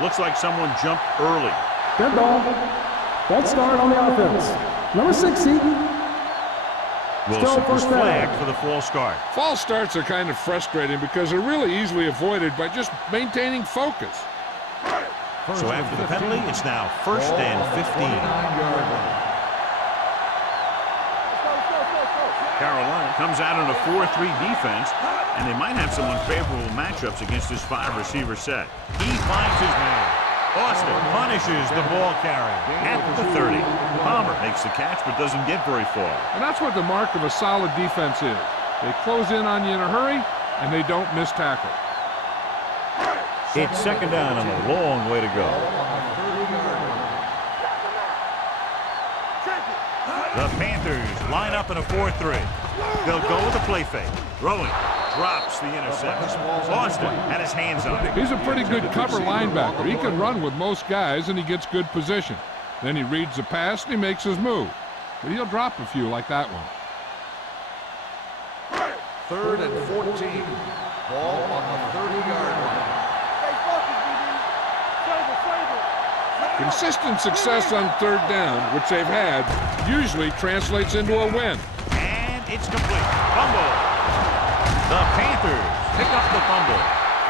Looks like someone jumped early. Good ball. Bad start on the offense. Number 60. Wilson was first down. flagged for the false start. False starts are kind of frustrating because they're really easily avoided by just maintaining focus. First So and after the 15. penalty, it's now 1st and 15. 29-yard line. Carolina comes out in a 4-3 defense, and they might have some unfavorable matchups against this 5-receiver set. He finds his man. Austin punishes the ball carrier at the 30. Palmer makes the catch but doesn't get very far. And that's what the mark of a solid defense is. They close in on you in a hurry, and they don't miss tackle. It's 2nd down and a long way to go. The Panthers line up in a 4-3. They'll go with a play fake. Throwing. Drops the interception. Austin had his hands on it. He's a pretty good cover linebacker. He can run with most guys, and he gets good position. Then he reads the pass, and he makes his move. But he'll drop a few like that one. 3rd and 14. Ball on the 30-yard line. Stay focused, BD. Save it, save it. Consistent success on 3rd down, which they've had, usually translates into a win. And it's complete. Fumble. The Panthers pick up the fumble.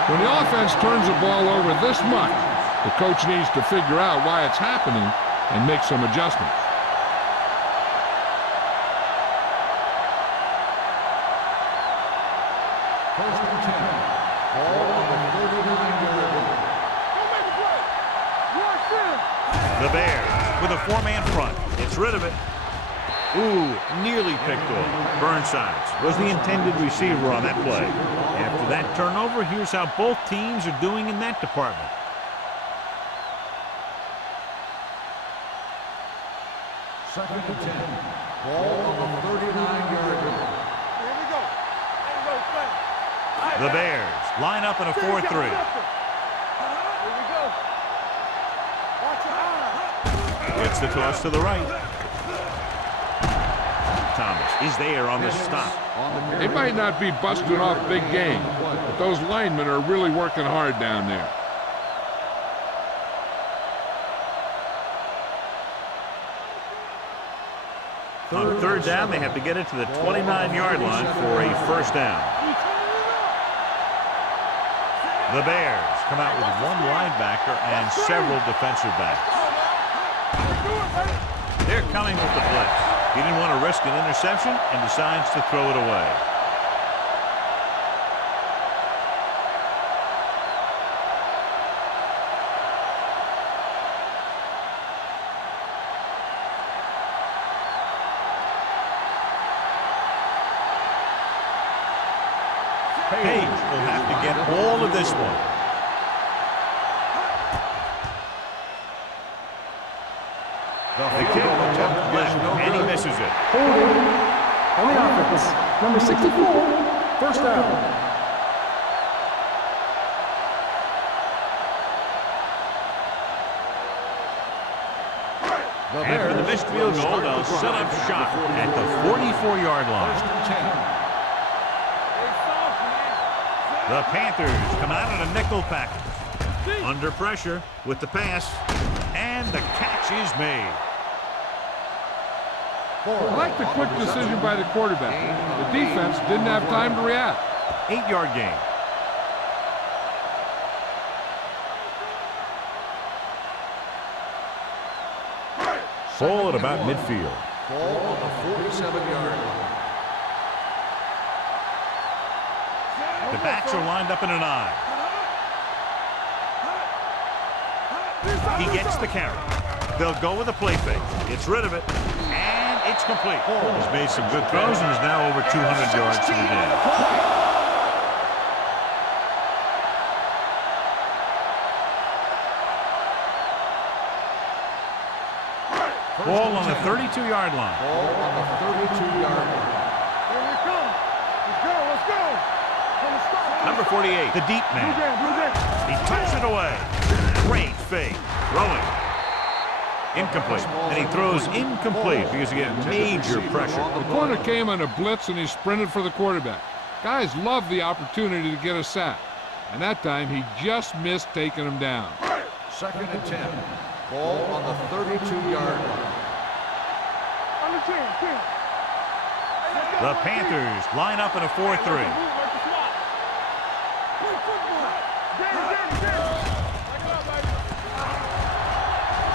When the offense turns the ball over this much, the coach needs to figure out why it's happening and make some adjustments. First and 10. Ball on the 39-yard line. Don't make a play. Rush in. The Bears with a 4-man front. It's rid of it. Ooh, nearly picked off. Burnsides was the intended receiver on that play. After that turnover, here's how both teams are doing in that department. Second and 10. Ball on the 39-yard line. Here we go. There we go, play. The Bears line up in a 4-3. Here we go. Watch your eyes. Gets the toss to the right. Thomas is there on the stop. They might not be busting off big game, but those linemen are really working hard down there. On 3rd down, they have to get it to the 29-yard line for a 1st down. The Bears come out with 1 linebacker and several defensive backs. They're coming with the blitz. He didn't want to risk an interception and decides to throw it away. Page will have to get all of this one. The kick attempt left, and he misses it. Holding on the offense. Number 64. First down. missed field goal, they'll set up shop at the 44-yard line. The Panthers come out in a nickel package. Under pressure with the pass, and the catch is made. I like the quick decision by the quarterback. The defense didn't have time to react. 8-yard gain. Ball at about midfield. Ball on the 47-yard line. The backs are lined up in an eye. He gets the carry. They'll go with a play fake. Gets rid of it, and it's complete. He's made some good throws and is now over 200 yards for the day. Ball on the 32-yard line. Ball on the 32-yard line. Here we come. Let's go, let's go. Number 48, the deep man. He tucks it away. Great fake. Throwing. Incomplete. And he throws incomplete because he gets major pressure. The corner came on a blitz and he sprinted for the quarterback. Guys love the opportunity to get a sack. And that time he just missed taking him down. 2nd and 10. Ball on the 32-yard line. The Panthers line up in a 4-3.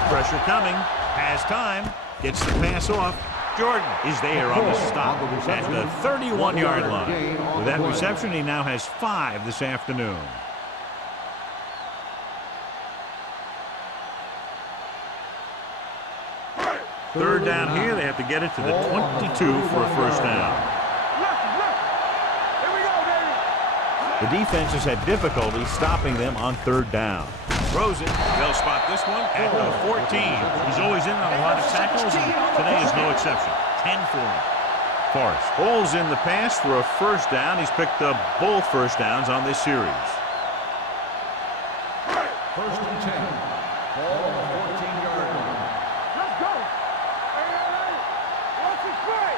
Pressure coming. Has time. Gets the pass off. Jordan is there on the stop at the 31-yard line. With that reception, he now has 5 this afternoon. Third down here. They have to get it to the 22 for a first down. The defense has had difficulty stopping them on third down. Throws it. They'll spot this one at the 14. He's always in on a lot of tackles, and today is no exception. 10 for him. Forrest pulls in the pass for a first down. He's picked up both first downs on this series. 1st and 10. Ball on the 14-yard line. Let's go. What's the play?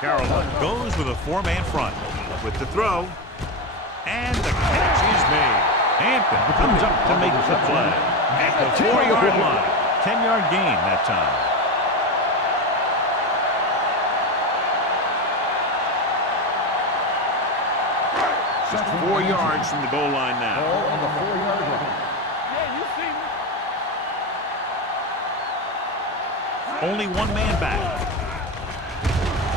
Carolina goes with a 4-man front. With the throw, and the catch is made. Hampton comes up to make the play at the 4-yard line. 10-yard gain that time. Just 4 yards from the goal line now. Ball on the 4-yard line. Yeah, you see me. Only one man back.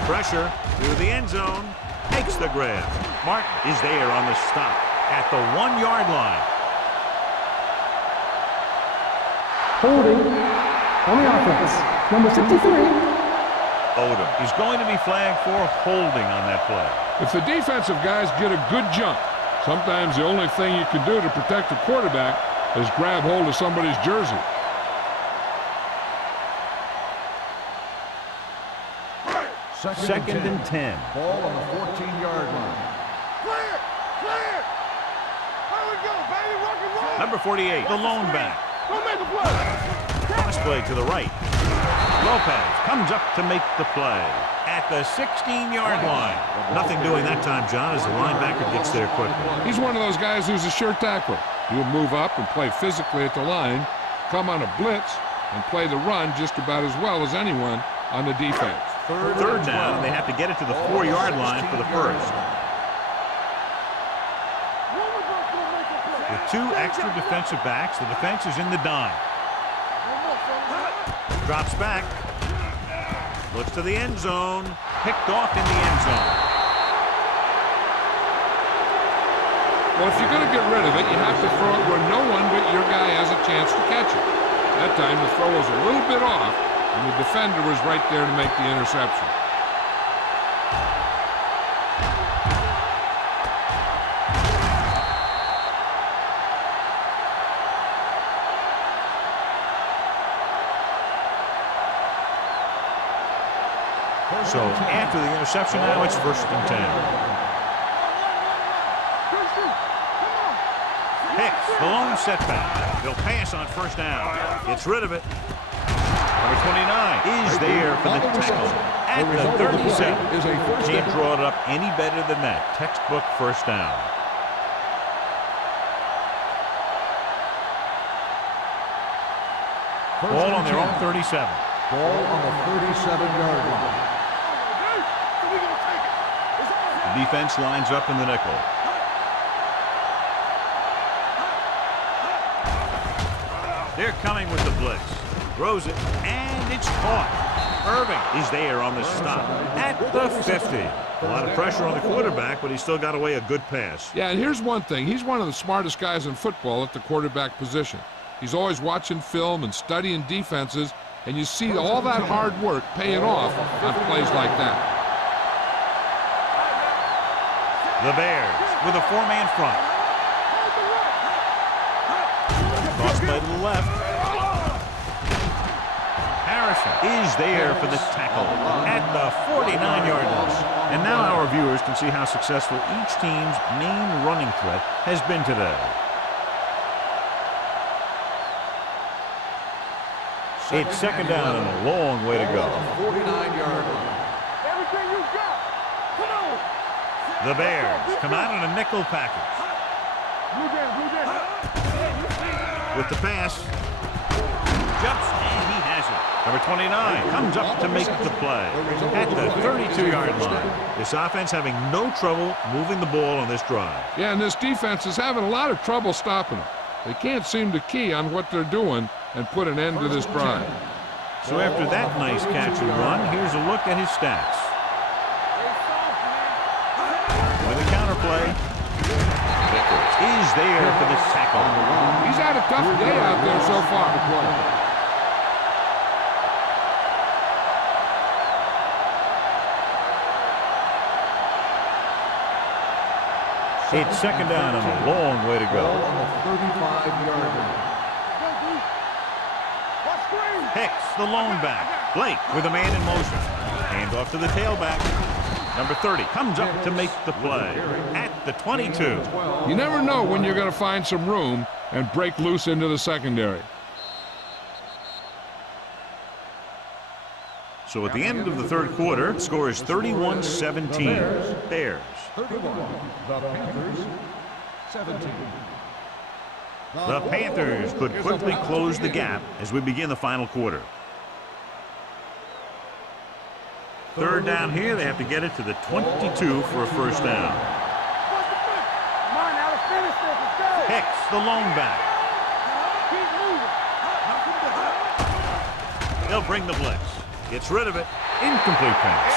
Pressure through the end zone. Takes the grab. Martin is there on the stop at the 1-yard line. Holding on the offense. Number 63. Odom is going to be flagged for holding on that play. If the defensive guys get a good jump, sometimes the only thing you can do to protect the quarterback is grab hold of somebody's jersey. Second and 10. Ball on the 14-yard line. Clear! Clear! There we go, baby. Rock and roll. Number 48, the lone back. Don't make a play. Cross play to the right. Lopez comes up to make the play at the 16-yard line. Nothing doing that time, John, as the linebacker gets there quickly. He's one of those guys who's a sure tackler. He'll move up and play physically at the line, come on a blitz, and play the run just about as well as anyone on the defense. Third down, and they have to get it to the 4-yard line for the first. With 2 extra defensive backs, the defense is in the dime. Drops back. Looks to the end zone. Picked off in the end zone. Well, if you're going to get rid of it, you have to throw it where no one but your guy has a chance to catch it. That time the throw was a little bit off, and the defender was right there to make the interception. So after the interception, now it's 1st and 10. Hicks, the lone setback. They'll pass on first down. Gets rid of it. Number 29 is there for the tackle at the 37. Is a first Can't down. draw it up any better than that. Textbook first down. Ball on their own 37. Ball on the 37-yard line. The defense lines up in the nickel. They're coming with the blitz. Throws it, and it's caught. Irving is there on the stop at the 50. A lot of pressure on the quarterback, but he still got away a good pass. Yeah, and here's one thing. He's one of the smartest guys in football at the quarterback position. He's always watching film and studying defenses, and you see all that hard work paying off on plays like that. The Bears with a four-man front. Cross play to the left. Harrison is there for the tackle at the 49-yard line. And now our viewers can see how successful each team's main running threat has been today. It's second down and a long way to go. 49-yard line. Everything you got. Come on. The Bears come out in a nickel package. Blue down. With the pass. Jumps, and he has it. Number 29 comes up to make the play at the 32-yard line. This offense having no trouble moving the ball on this drive. Yeah, and this defense is having a lot of trouble stopping them. They can't seem to key on what they're doing and put an end to this drive. So after that nice catch and run, here's a look at his stats. With a counterplay, Vickers is there for the tackle. He's had a tough day out there so far. It's second down and a long way to go. On the 35-yard line. Hicks, the lone back. Blake with a man in motion. Hand off to the tailback. Number 30 comes up to make the play at the 22. You never know when you're going to find some room and break loose into the secondary. So at the end of the third quarter, the score is 31-17. Bears. 31. The Panthers. 17. The Panthers could quickly close the gap as we begin the final quarter. Third down here, they have to get it to the 22 for a first down. Come on, now let's finish this. Let's go. Hicks, the lone back. Keep moving. They'll bring the blitz. Gets rid of it. Incomplete pass.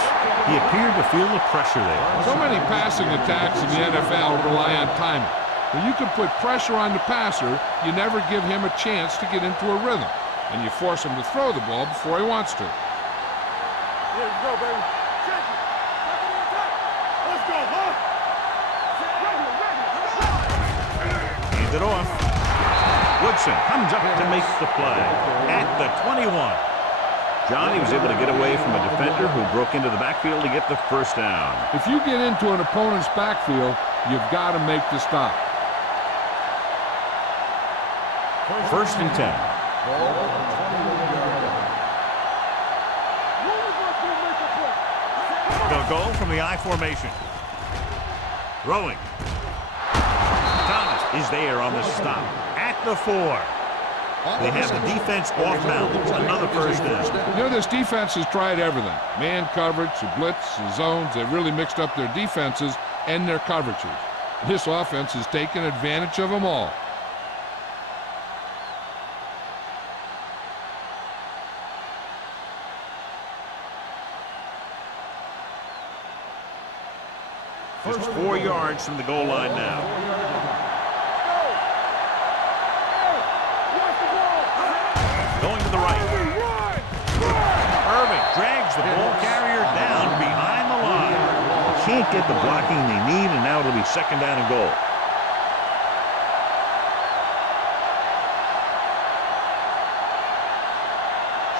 He appeared to feel the pressure there. So many passing attacks in the NFL rely on timing. When you can put pressure on the passer, you never give him a chance to get into a rhythm, and you force him to throw the ball before he wants to. Here we go, baby. Check it. Let's go, huh? Hand it off. Woodson comes up to make the play at the 21. John, he was able to get away from a defender who broke into the backfield to get the first down. If you get into an opponent's backfield, you've got to make the stop. First and 10. They'll go from the I formation. Throwing. Thomas is there on the stop at the 4. They have the defense off balance. Another first down. You know, this defense has tried everything. Man coverage, the blitz, the zones. They've really mixed up their defenses and their coverages. This offense has taken advantage of them all. Just 4 yards from the goal line now. Going to the right. Irving drags the ball carrier down behind the line. Can't get the blocking they need, and now it'll be second down and goal.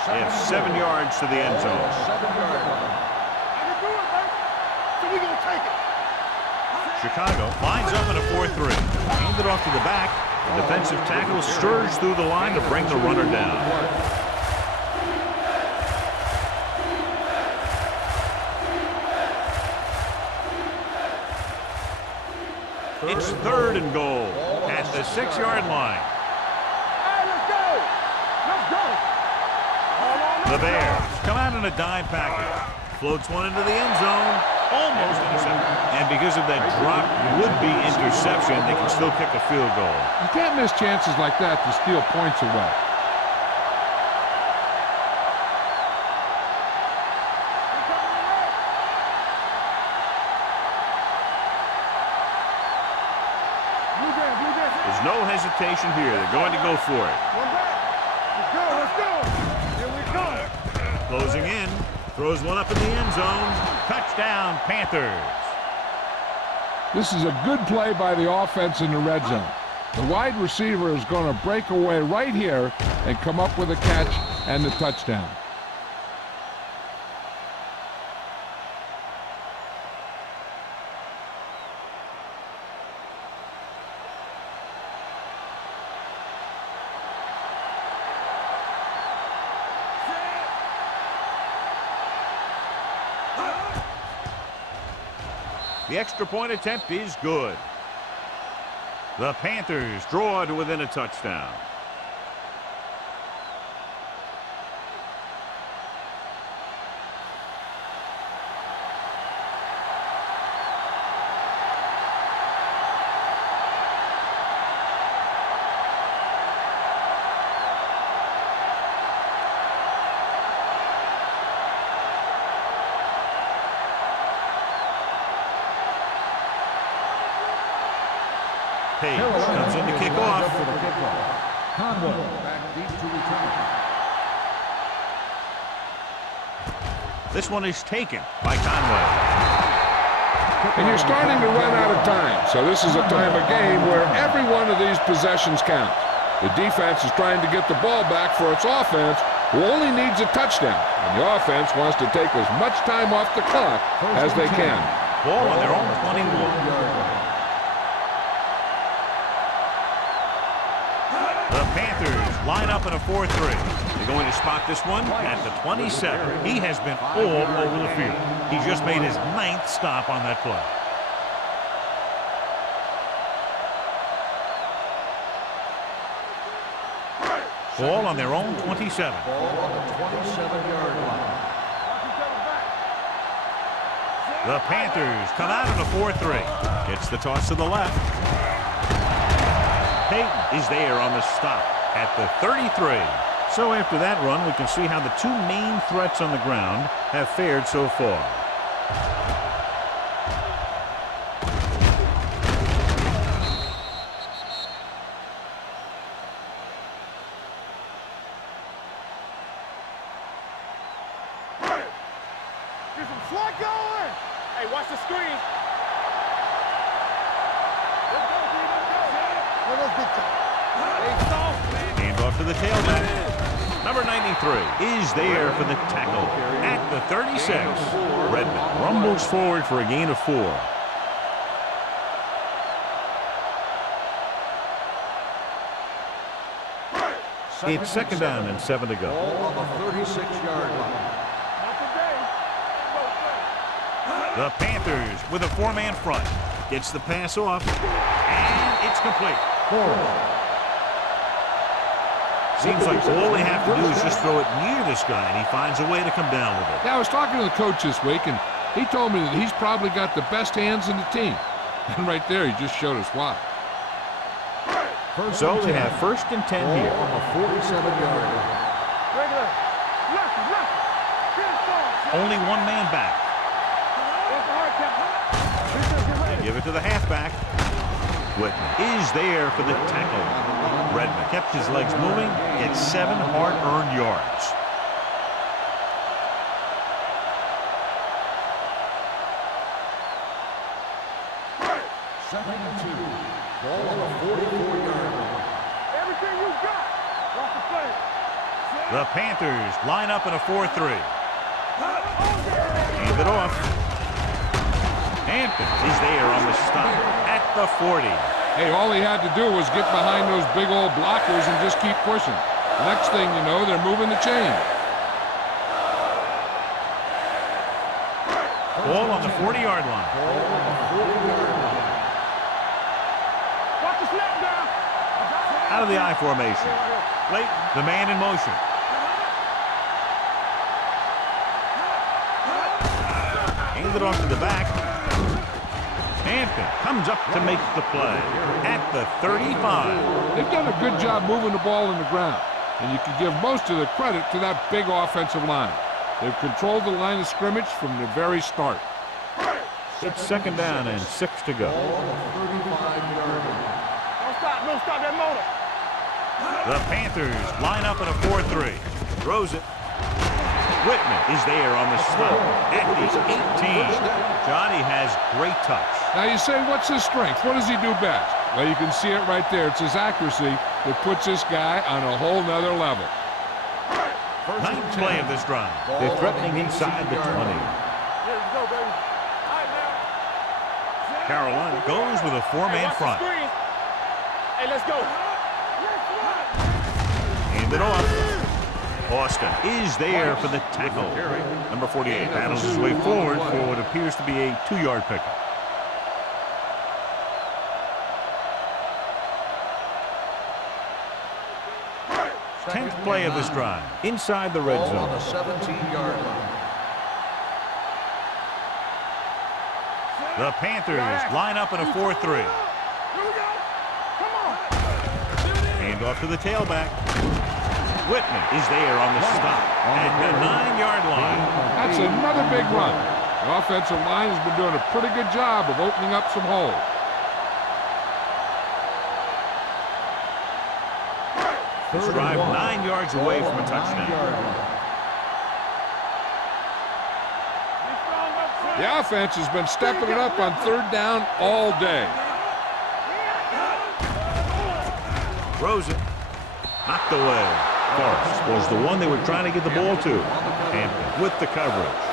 They have 7 yards to the end zone. Chicago lines up in a 4-3. Handed off to the back. The defensive tackle surged through the line to bring the runner down. It's 3rd and goal at the 6-yard line. Hey, let's go! Let's go! The Bears come out in a dime package. Floats one into the end zone. Almost intercepted. And because of that drop would-be interception, they can still kick a field goal. You can't miss chances like that to steal points away. There's no hesitation here. They're going to go for it. Let's go, let's go! Here we come! Closing in. Throws one up in the end zone. Touchdown, Panthers. This is a good play by the offense in the red zone. The wide receiver is going to break away right here and come up with a catch and the touchdown. The extra point attempt is good. The Panthers draw to within a touchdown. Page comes in to kick off. Conway back deep to return. This one is taken by Conway. And you're starting to run out of time, so this is a time of game where every one of these possessions counts. The defense is trying to get the ball back for its offense, who only needs a touchdown, and the offense wants to take as much time off the clock as they can. Ball on their own 21. The Panthers line up in a 4-3. They're going to spot this one at the 27. He has been all over the field. He just made his 9th stop on that play. Ball on their own 27. Ball on the 27-yard line. The Panthers come out in a 4-3. Gets the toss to the left. Peyton is there on the stop at the 33. So after that run, we can see how the two main threats on the ground have fared so far. There's some slot going! Hey, watch the screen! Let's go, dude, let's go! Let's get to Hand off to the tailback. Number 93 is there for the tackle at the 36. Redmond rumbles forward for a gain of 4. It's second down and 7 to go. Ball on the 36-yard line. The Panthers with a 4-man front. Gets the pass off, and it's complete. Seems like all they have to do is just throw it near this guy, and he finds a way to come down with it. Yeah, I was talking to the coach this week, and he told me that he's probably got the best hands in the team. And right there, he just showed us why. So they have first and 10 Ball here. on the 47-yard line. regular. Left, left. Finish ball. Only one man back. That's a hard count. They give it to the halfback. Whitman is there for the tackle. Redmond kept his legs moving, gets 7 hard-earned yards. Second and 2. Ball on the 44-yard line. Everything you got. Watch the play. The Panthers line up in a 4-3. Hand it off. Hampton is there on the stop at the 40. Hey, all he had to do was get behind those big old blockers and just keep pushing. The next thing you know, they're moving the chain. Ball on the 40-yard line. Ball on the 40-yard line. Out of the I formation. Late, the man in motion. Hand it off to the back. Hampton comes up to make the play at the 35. They've done a good job moving the ball in the ground, and you can give most of the credit to that big offensive line. They've controlled the line of scrimmage from the very start. It's second down and 6 to go. Don't stop that motor. The Panthers line up in a 4-3. Throws it. Whitman is there on the stop at the 18. Johnny has great touch. Now you say, what's his strength? What does he do best? Well, you can see it right there. It's his accuracy that puts this guy on a whole nother level. Ninth play of this drive. They're threatening inside the 20. Let's go, baby. All right, now. Carolina goes with a four-man front. Hey, let's go. Hand it off. Austin is there for the tackle. Number 48 battles his way forward for what appears to be a 2-yard pickup. Tenth play of this drive. Inside the red zone. On the 17-yard line. The Panthers line up in a 4-3. Hand off to the tailback. Whitman is there on the stop at the 9-yard line. That's another big run. The offensive line has been doing a pretty good job of opening up some holes. This drive 9 yards away from a touchdown. The offense has been stepping it up on third down all day. Throws it. Knocked away. Forrest was the one they were trying to get the ball to. Hampton with the coverage.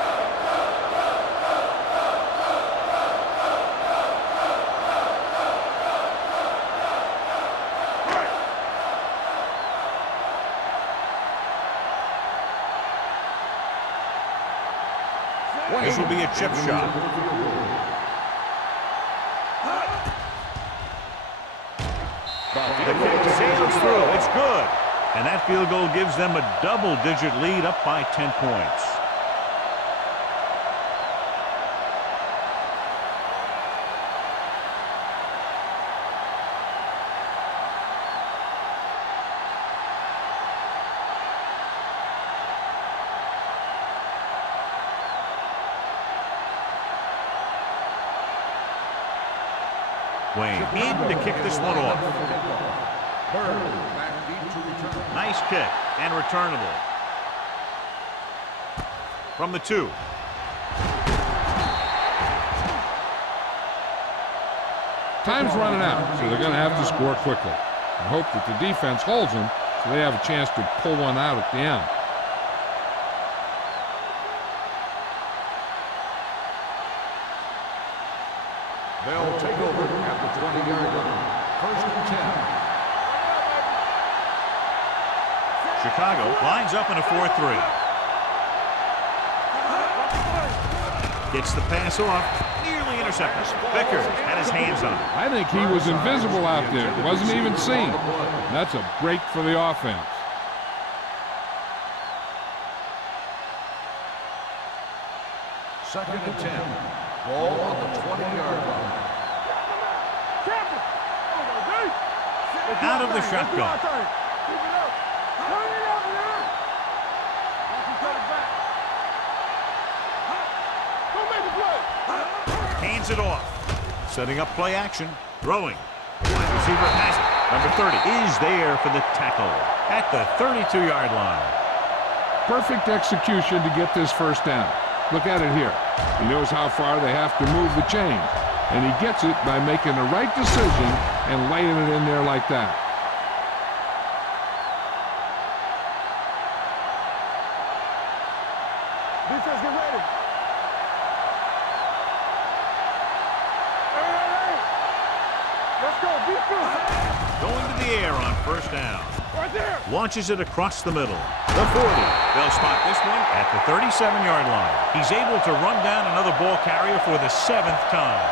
This will be a chip shot. The kick sails through. It's good. And that field goal gives them a double-digit lead, up by 10 points. Wayne in to kick this one off. Nice kick and returnable. From the 2. Time's running out, so they're going to have to score quickly. I hope that the defense holds them so they have a chance to pull one out at the end. They'll take over at the 20-yard line. First and 10. Chicago lines up in a 4-3. Gets the pass off. Nearly intercepted. Vickers had his hands on it. I think he was invisible out there. Wasn't even seen. That's a break for the offense. Second and 10. Ball on the 20-yard line. Out of the shotgun. Hands it off. Setting up play action. Throwing. Wide receiver has it. Number 30 is there for the tackle at the 32-yard line. Perfect execution to get this first down. Look at it here. He knows how far they have to move the chain, and he gets it by making the right decision and laying it in there like that. Defense, get ready. Let's go, defense. Going to the air on first down. Right there. Launches it across the middle. The 40. They'll spot this one at the 37-yard line. He's able to run down another ball carrier for the 7th time.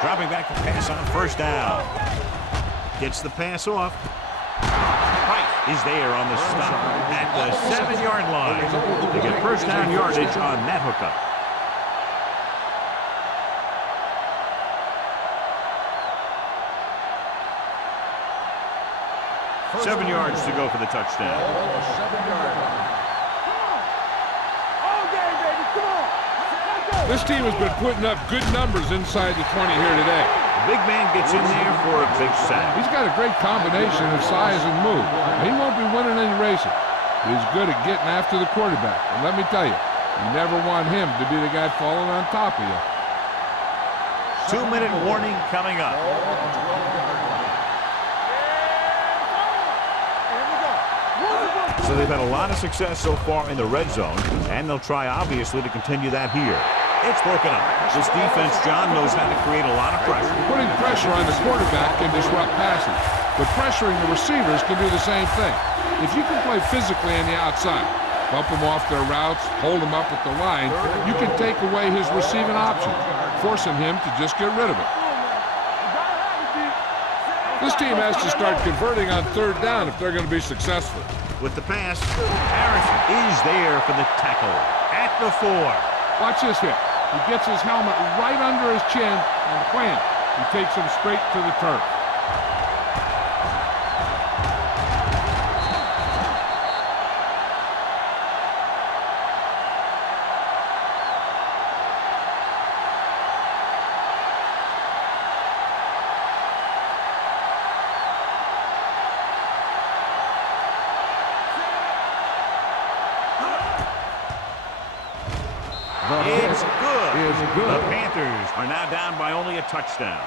Dropping back to pass on first down. Gets the pass off. White is there on the stop at the 7-yard line. They get first down yardage on that hookup. 7 yards to go for the touchdown. This team has been putting up good numbers inside the 20 here today. The big man gets in there for a big sack. He's got a great combination of size and move. He won't be winning any races. He's good at getting after the quarterback. And let me tell you, you never want him to be the guy falling on top of you. 2-minute warning coming up. So they've had a lot of success so far in the red zone, and they'll try, obviously, to continue that here. It's broken up. This defense, John, knows how to create a lot of pressure. Putting pressure on the quarterback can disrupt passing, but pressuring the receivers can do the same thing. If you can play physically on the outside, bump them off their routes, hold them up at the line, you can take away his receiving options, forcing him to just get rid of it. This team has to start converting on third down if they're going to be successful. With the pass, Harrison is there for the tackle at the 4. Watch this hit. He gets his helmet right under his chin, and wham, he takes him straight to the turf. It's good. The Panthers are now down by only a touchdown.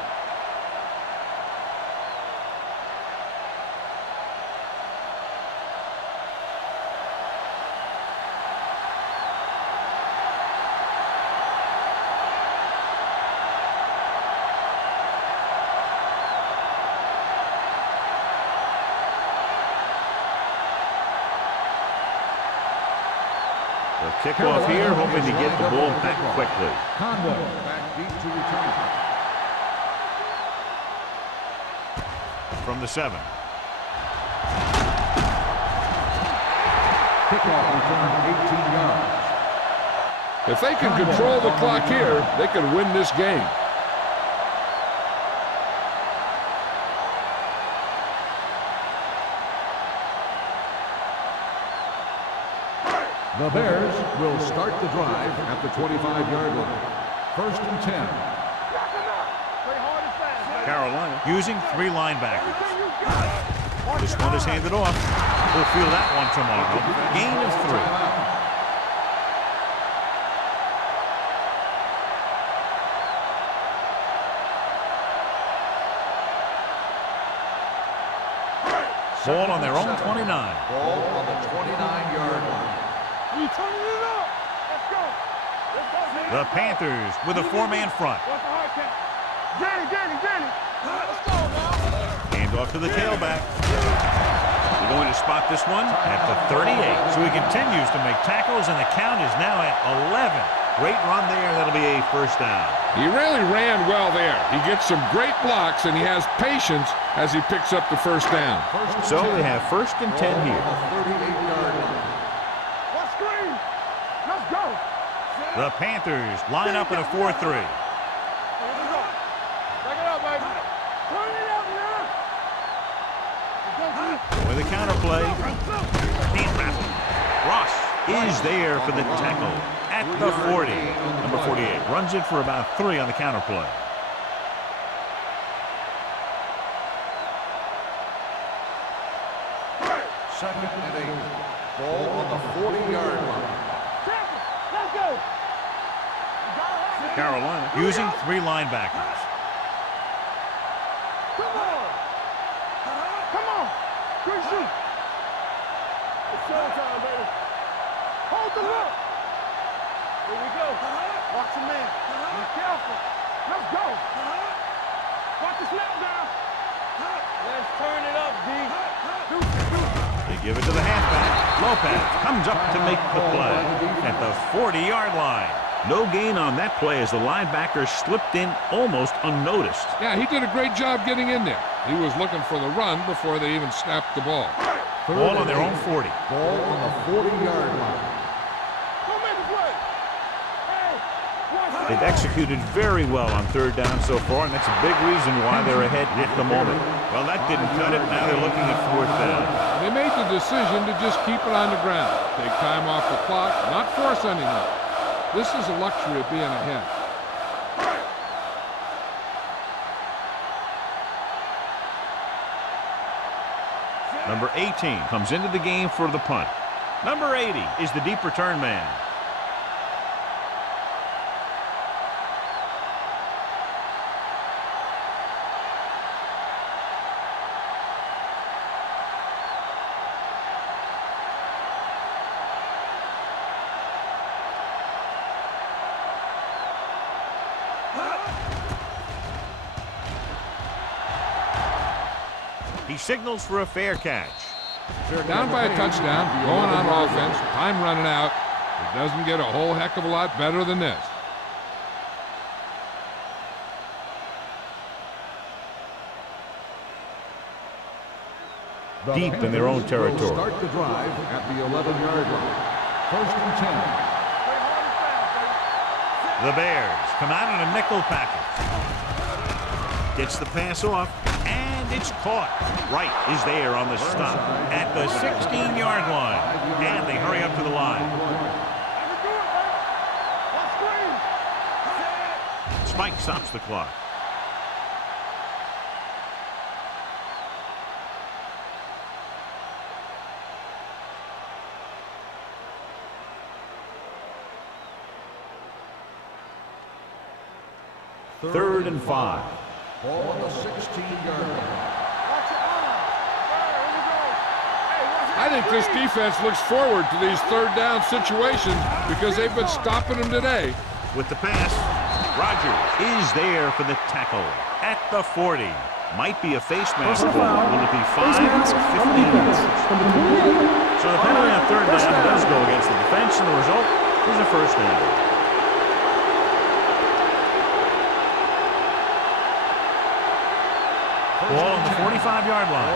The kickoff here, hoping to get the ball back quickly. Conway back deep to return. From the 7. Kickoff return 18 yards. If they can control the clock here, they can win this game. The Bears will start the drive at the 25-yard line. First and 10. Carolina using 3 linebackers. This one is handed off. We'll feel that one tomorrow. Gain of 3. Ball on their own 29. Ball on the 29-yard line. You turning it up. Let's go. The Panthers with a 4-man front. What's the hard count? Danny. Let's go now. Hand off to the tailback. They're going to spot this one at the 38. So he continues to make tackles, and the count is now at 11. Great run there. That'll be a first down. He really ran well there. He gets some great blocks, and he has patience as he picks up the first down. So they have first and 10 here. 38-yard line. Let's screen. Let's go. The Panthers line up in a 4-3. Here we go. Back it up, baby. Turn it up now. With the counterplay. Ross is there for the tackle at the 40. Number 48 runs it for about 3 on the counterplay. Second and 8. Ball on the 40-yard line. Let's go. Carolina using 3 linebackers. Come on. Good shoot. It's showtime, baby. Hold the look. Here we go. Watch the man. Be careful. Let's go. Watch the snap down. Let's turn it up, D. They give it to the halfback. Lopez comes up to make the play at the 40-yard line. No gain on that play as the linebacker slipped in almost unnoticed. Yeah, he did a great job getting in there. He was looking for the run before they even snapped the ball. Ball on their own 40. Ball on the 40-yard line. Go make a play. Hey, watch They've executed very well on third down so far, and that's a big reason why they're ahead at the moment. Well, that didn't cut it. Now they're looking at fourth down. They made the decision to just keep it on the ground. Take time off the clock, not force anything. This is a luxury of being ahead. Number 18 comes into the game for the punt. Number 80 is the deep return man. He signals for a fair catch. Down by a touchdown, going on offense, time running out. It doesn't get a whole heck of a lot better than this. Deep in their own territory. Start the drive at the 11-yard line. First and 10. The Bears come out in a nickel package. Gets the pass off, and it's caught. Wright is there on the stop at the 16-yard line, and they hurry up to the line. Spike stops the clock. Third and 5. Ball on the 16-yard line. I think this defense looks forward to these third down situations because they've been stopping them today. With the pass, Rogers is there for the tackle at the 40. Might be a face mask. Will it be 5 or 15 yards? So the penalty on third down does go against the defense, and the result is a first down. Ball on the 45-yard line.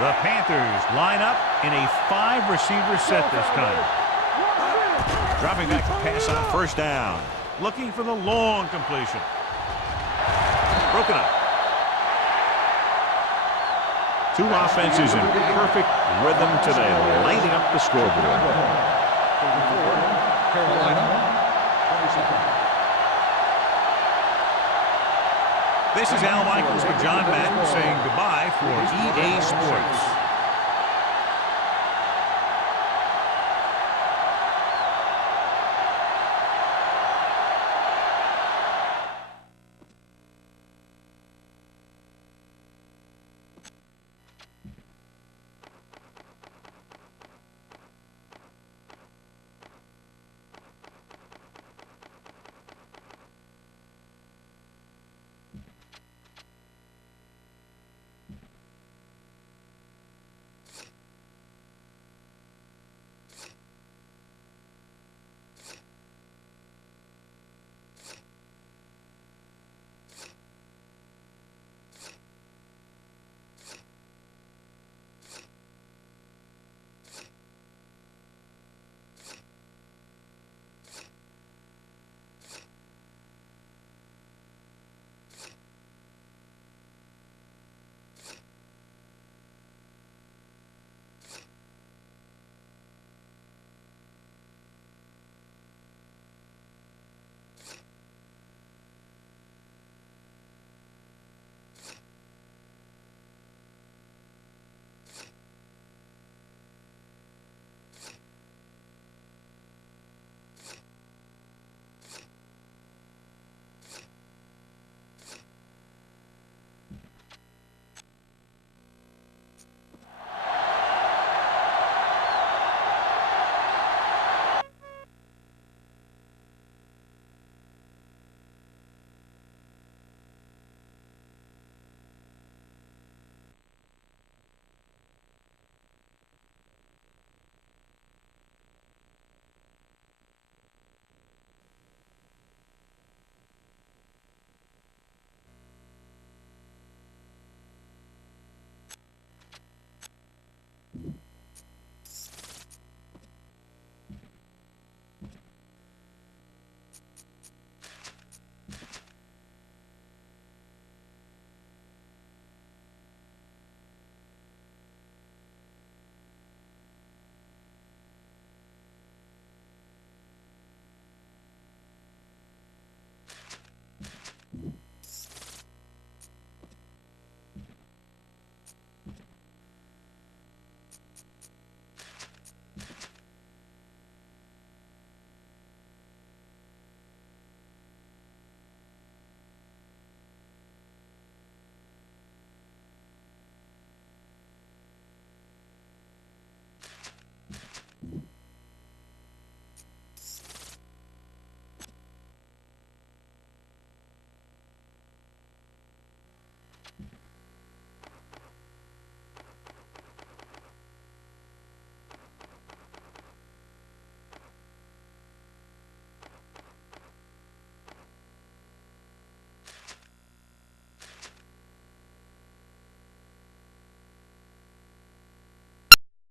The Panthers line up in a 5-receiver set this time. Dropping back to pass on first down. Looking for the long completion. Broken up. Two offenses in perfect rhythm today, lighting up the scoreboard. Carolina. This is Al Michaels with John Madden saying goodbye for EA Sports.